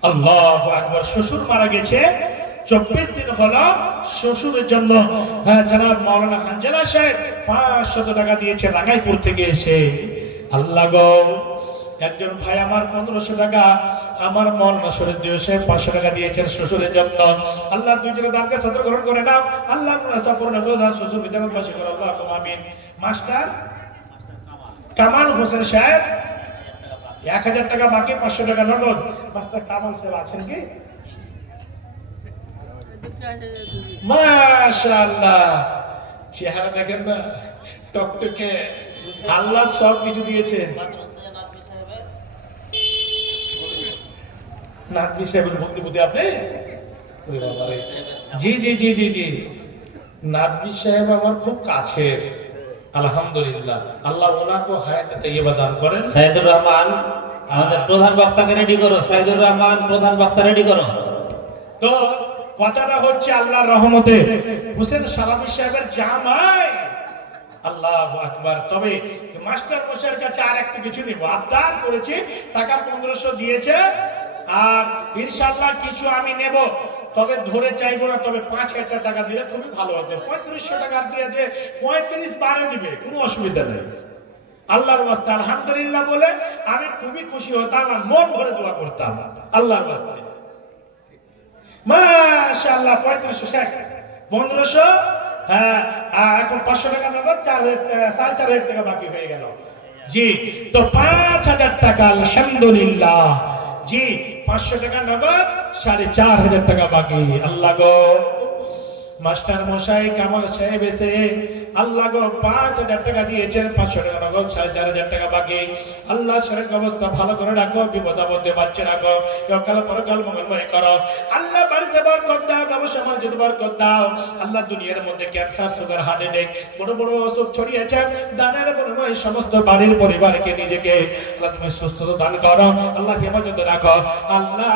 আল্লাহু আকবার। শ্বশুর মারা গেছে, 24 দিন হলো শ্বশুরের জন্য। হ্যাঁ, জনাব মাওলানা হানজালা সাহেব 500 টাকা দিয়েছে রাঙ্গাইপুর থেকে এসে। আল্লাহ গো, একজন ভাই আমার 1500 টাকা, আমার মাওলানা শরীফ সাহেব 500 টাকা দিয়েছেন শ্বশুরের জন্য। আল্লাহ দুইজনের দানকে সদর গ্রহণ করে নাও। আল্লাহ মুনাসা পূর্ণ করে দাও, শ্বশুরকে জান্নাতবাসী করে। আল্লাহুম্মা আমিন। মাস্টার কামাল হোসেন সাহেব 1000 টাকা বাকি, 500 টাকা নগদ। মাস্টার কামাল সাহেব আছেন কি? মাশাআল্লাহ, চেহারা দেখেন না, টকটকে। আল্লাহ সব কিছু দিয়েছেন। নাদবি সাহেবের ভক্তিপতি আপনি? জি জি জি জি জি, নাদবি সাহেব আমার খুব কাছের, আলহামদুলিল্লাহ। আল্লাহ ওনাকে হায়াতে তাইয়্যিবা দান করেন। সাইদুর রহমান, আমাদের প্রধান বক্তাকে রেডি করো। সাইদুর রহমান, প্রধান বক্তা রেডি করো। তো কথাটা হচ্ছে আল্লাহর রহমতে হোসেন সালামী সাহেবের জামাই আল্লাহু আকবার। তবে মাস্টার মশাইয়ের কাছে আর একটু কিছু নিব, আবদার করেছে, টাকা 1500 দিয়েছে, আর ইনশাআল্লাহ কিছু আমি নেব, তবে ধরে চাইবো না, তবে 5000 টাকা দিলে খুবই ভালো হতো। 3500 টাকা দিয়েছে, 35 বারে দিবে, কোনো অসুবিধা নেই। আল্লাহর ওয়াস্তে আলহামদুলিল্লাহ বলে আমি খুবই খুশি হতাম আর মন ভরে দোয়া করতাম আল্লাহর ওয়াস্তে। মাশাআল্লাহ 3500 শেখ 1500, হ্যাঁ, এখন 500 টাকা নগদ, 4500 টাকা বাকি হয়ে গেল। জি, তো 5000 টাকা আলহামদুলিল্লাহ। জি, 500 টাকা নগদ, 4500 টাকা বাকি। আল্লাহ গো, মাস্টার মশাই কামাল সাহেব এসে আল্লাহ গো 5000 টাকা দিয়েছেন, 500 টাকা নগদ, 4500 টাকা বাকি। আল্লাহ শরীর অবস্থা ভালো করে রাখো, বিপদ আপদে বাঁচিয়ে রাখো, কাল পরকাল মঙ্গলময় করো। আল্লাহ বাড়িতে বরকত দাও, ব্যবসা বাণিজ্যে বরকত দাও। আল্লাহ দুনিয়ার মধ্যে ক্যান্সার, সুগার, হার্ট অ্যাটাক, বড় বড় অসুখ ছড়িয়েছেন, দানের বিনিময়ে সমস্ত বাড়ির পরিবারকে নিজেকে আল্লাহ তুমি সুস্থতা দান করো, আল্লাহ হেফাজতে রাখো। আল্লাহ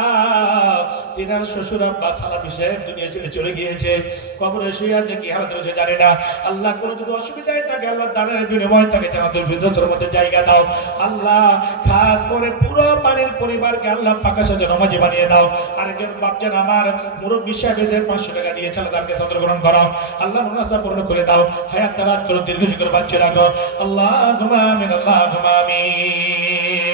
তিনার শ্বশুর আব্বা সালামি সাহেব দুনিয়া ছেড়ে চলে গিয়েছে, কবরে শুয়ে আছে, কি হালাত রয়েছে জানি না। আল্লাহ কোনো যদি অসুবিধায় থাকে, আল্লাহ দানের বিনিময়ে তাকে জান্নাতুল ফিরদাউসের মধ্যে জায়গা দাও। আল্লাহ খাস করে পুরো বাড়ির পরিবারকে আল্লাহ পাকা সাজা নামাজি বানিয়ে দাও। আরেকজন বাপজান আমার মুরব্বি সাহেব এসে 500 টাকা দিয়েছে, আল্লাহ তাকে সদর গ্রহণ করো, আল্লাহ মুনাসা পূর্ণ করে দাও, হায়াত দারাত করো, দীর্ঘজীবী করে বাঁচিয়ে রাখো। আল্লাহুম্মা আমিন, আল্লাহুম্মা আমিন।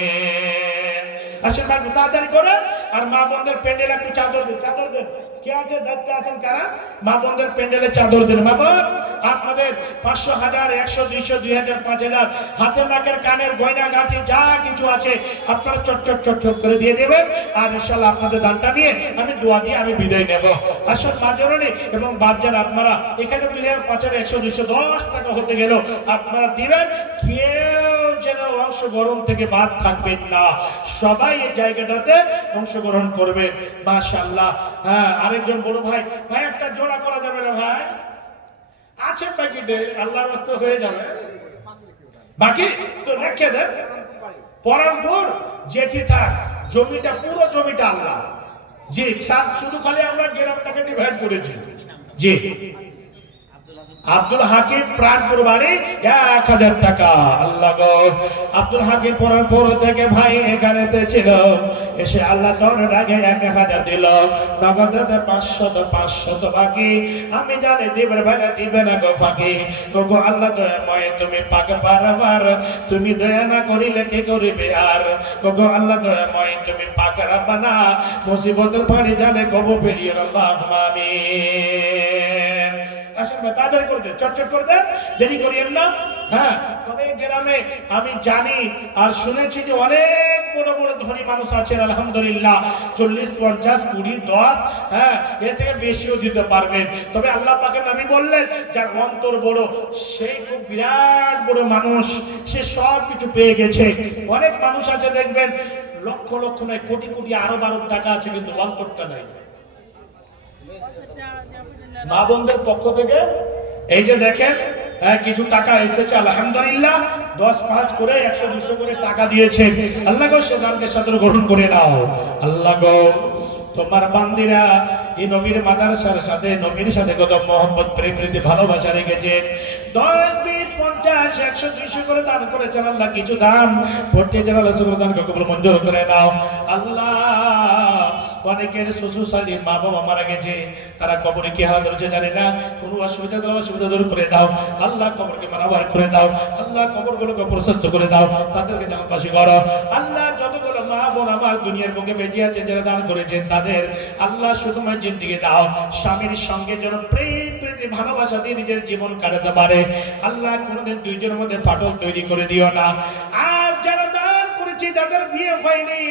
আসেন ভাই তাড়াতাড়ি করে, আর মা বোনদের প্যান্ডেল একটু চাদর দিন, চাদর দেন। কে আছে দায়িত্বে আছেন কারা? মা বোনদের প্যান্ডেলে চাদর দেন। মা বোন আপনাদের 500, 1000, 100, 200, 2000, 5000 হাতের নাকের কানের গয়না গাঁথি যা কিছু আছে আপনারা চট চট চট চট করে দিয়ে দেবেন, আর ইনশাআল্লাহ আপনাদের দানটা নিয়ে আমি দোয়া দিয়ে আমি বিদায় নেব। আসল মা জননী এবং বাপজান আপনারা এখানে 2000, 5000, 100, 200, 10 টাকা হতে গেল আপনারা দিবেন। কেউ যেন অংশগ্রহণ থেকে বাদ থাকবেন না, সবাই এই জায়গাটাতে অংশগ্রহণ করবেন। মাশাআল্লাহ। হ্যাঁ, আরেকজন বড় ভাই, ভাই একটা জোড়া করা যাবে না ভাই? আছে প্যাকেটে, আল্লাহর রাস্তে হয়ে যাবে, বাকি তো রেখে দেন। পরামপুর জেঠি থাক, জমিটা পুরো জমিটা আল্লাহ। জি, শুধু খালি আমরা গ্রামটাকে ডিভাইড করেছি। জি, আব্দুল হাকিম প্রাণপুর বাড়ি 1000 টাকা। আল্লাহ গো, আব্দুল হাকিম পরানপুর থেকে ভাই এখানেতে ছিল, এসে আল্লাহ তোর আগে 1000 দিল, নগদে 500 বাকি। আমি জানি দিবের বেলা দিবে না গো ফাঁকি। গো আল্লাহ দয়াময় তুমি পাক পারবার, তুমি দয়া না করিলে কে করিবে আর। গো আল্লাহ দয়াময় তুমি পাক রাব্বানা, মুসিবতের পানি জানে কব পেরিয়ে। আল্লাহুম্মা আমিন। আসেন ভাই তাড়াতাড়ি করে দেন, চটচট করে দেন, দেরি করিয়েন না। হ্যাঁ, তবে গ্রামে আমি জানি আর শুনেছি যে অনেক বড় বড় ধনী মানুষ আছেন আলহামদুলিল্লাহ, 40, 50, 20, 10, হ্যাঁ, এর থেকে বেশিও দিতে পারবেন। তবে আল্লাহ পাকের নবী বললেন যার অন্তর বড় সেই খুব বিরাট বড় মানুষ, সে সব কিছু পেয়ে গেছে। অনেক মানুষ আছে দেখবেন লক্ষ লক্ষ নয়, কোটি কোটি আরব টাকা আছে, কিন্তু অন্তরটা নাই। মা বোনদের পক্ষ থেকে এই যে দেখেন কিছু টাকা এসেছে আলহামদুলিল্লাহ, 10, 5 করে 100, 200 করে টাকা দিয়েছেন। আল্লাহ গো সে দানকে সাদর গ্রহণ করে নাও। আল্লাহ গো তোমার বান্দিরা এই নবীর মাদ্রাসার সাথে, নবীর সাথে কত মহব্বত, প্রেম, প্রীতি, ভালোবাসা রেখেছেন। 10, 20, 50, 100, 200 করে দান করেছেন। আল্লাহ কিছু দান ভর্তি জানালা সুবহান দানকে কবুল মঞ্জুর করে নাও। আল্লাহ অনেকের শ্বশুর শালী মা বাবা মারা গেছে, তারা কবরে কি হালাত রয়েছে জানি না, কোনো অসুবিধা দিলে অসুবিধা দূর করে দাও। আল্লাহ কবরকে মানাবার করে দাও। আল্লাহ কবরগুলোকে প্রশস্ত করে দাও, তাদেরকে জান্নাতবাসী করো। আল্লাহ যতগুলো মা বোন আমার দুনিয়ার বুকে বেঁচে আছে যারা দান করেছেন, তাদের আল্লাহ সুখময় জিন্দেগি দাও। স্বামীর সঙ্গে যেন প্রেম, প্রীতি, ভালোবাসা দিয়ে নিজের জীবন কাটাতে পারে। আল্লাহ কোনোদিন দুইজনের মধ্যে ফাটল তৈরি করে দিও না। আর যারা দান করেছে যাদের বিয়ে হয়নি,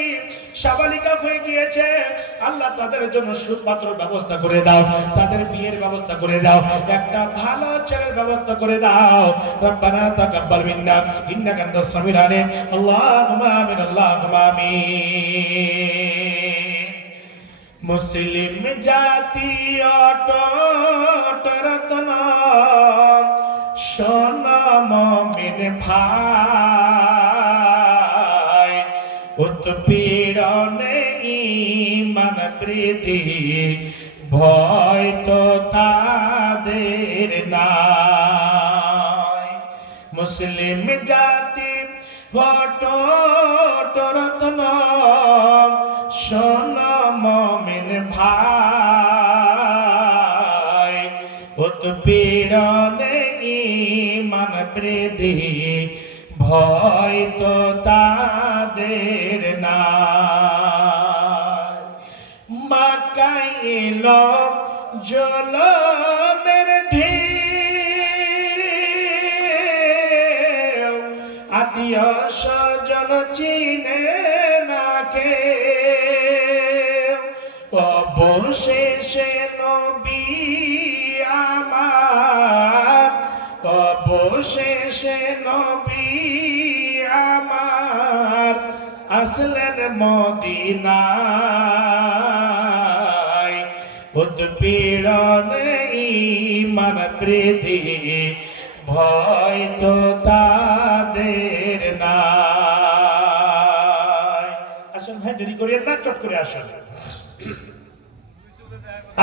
সাবালিকা হয়ে গিয়েছে, আল্লাহ তাদের জন্য সুপাত্র ব্যবস্থা করে দাও, তাদের বিয়ের ব্যবস্থা করে দাও, একটা ভালো ছেলের ব্যবস্থা করে দাও। রব্বানা তাকাব্বাল মিন্না ইন্নাকা আনতাস সামিউল আলিম। আল্লাহুম্মা আমিন, আল্লাহুম্মা আমিন। মুসলিম জাতি অটুট রত্ন, সোনা মুমিন ভাই, উৎপীড়নে ঈমান বৃদ্ধি, ভয় তো তাদের নাই। মুসলিম জাতি অটুট রত্ন শোন মুমিন ভাই উৎপীড়নে ঈমান বৃদ্ধি ভয় তো তাদের নাই মক্কায় এলো জুলুমের ঢেউ আত্মীয় স্বজন চিনে না কেউ অবশেষে নবী আমার অবশেষে নবী আমার আসলেন মদিনায় উৎপীড়নে ঈমান বৃদ্ধি ভয় তো তাদের নাই। আসেন ভাই, দেরি করিয়েন না, চট করে আসেন।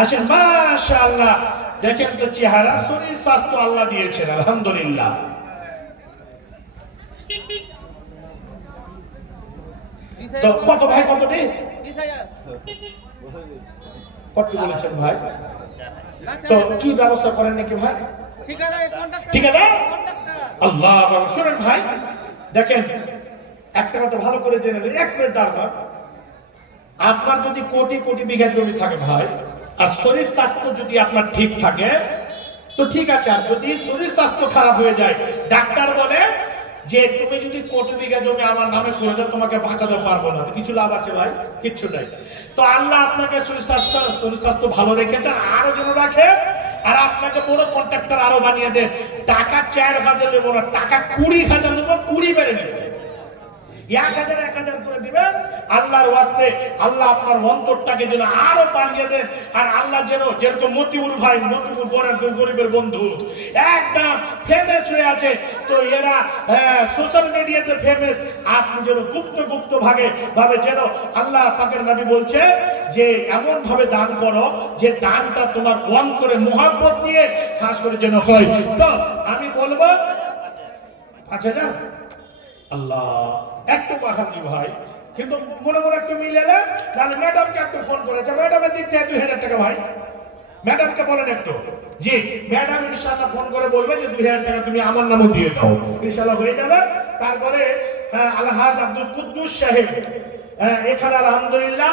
আসেন, মাশাআল্লাহ। দেখেন তো চেহারা, শরীর, স্বাস্থ্য আল্লাহ দিয়েছেন, আলহামদুলিল্লাহ। তো কত ভাই, কত নেই, কত বলেছেন ভাই? তো কি ব্যবস্থা করেন নাকি ভাই? ঠিকাদার আল্লাহ। শোনেন ভাই, দেখেন একটা কথা ভালো করে জেনে নেন, এক মিনিট দাঁড়ান। আপনার যদি কোটি কোটি বিঘা জমি থাকে ভাই, আর শরীর স্বাস্থ্য যদি আপনার ঠিক থাকে তো ঠিক আছে। আর যদি শরীর স্বাস্থ্য খারাপ হয়ে যায়, ডাক্তার বলে যে তুমি যদি কোটি বিঘা জমি আমার নামে করে দাও, তোমাকে বাঁচাতে পারবো না, তো কিছু লাভ আছে ভাই? কিচ্ছু নাই। তো আল্লাহ আপনাকে শরীর স্বাস্থ্য ভালো রেখেছেন, আরো যেন রাখে, আর আপনাকে বড় কন্ট্রাক্টর আরো বানিয়ে দেন। টাকা 4,000 নেবো না, টাকা 20,000 নেবো, 20 মেরে নেবো, 1,000 1,000 করে দিবেন আল্লাহর ওয়াস্তে। আল্লাহ আপনার অন্তরটাকে যেন আরো বাড়িয়ে দেন। আর আল্লাহ যেন, যেরকম মতিউর ভাই, মতিউর গরিবের বন্ধু একদম ফেমাস হয়ে আছে, তো এরা সোশ্যাল মিডিয়াতে ফেমাস, আপনি যেন গুপ্ত ভাবে যেন আল্লাহ পাকের নবী বলছে যে এমন ভাবে দান করো যে দানটা তোমার অন্তরে মোহাব্বত নিয়ে খাস করে যেন হয়। তো আমি বলবো 5,000 আল্লাহ একটু পাঠান দি ভাই, কিন্তু মনে একটু মিলে না, তাহলে ম্যাডামকে একটু ফোন করেছে, ম্যাডামের দিক থেকে 2,000 টাকা ভাই। ম্যাডামকে বলেন একটু, জি ম্যাডাম ইনশাআল্লাহ ফোন করে বলবে যে 2,000 টাকা তুমি আমার নামে দিয়ে দাও, ইনশাআল্লাহ হয়ে যাবে। তারপরে আলহাজ আব্দুল কুদ্দুস সাহেব, এখানে আলহামদুলিল্লাহ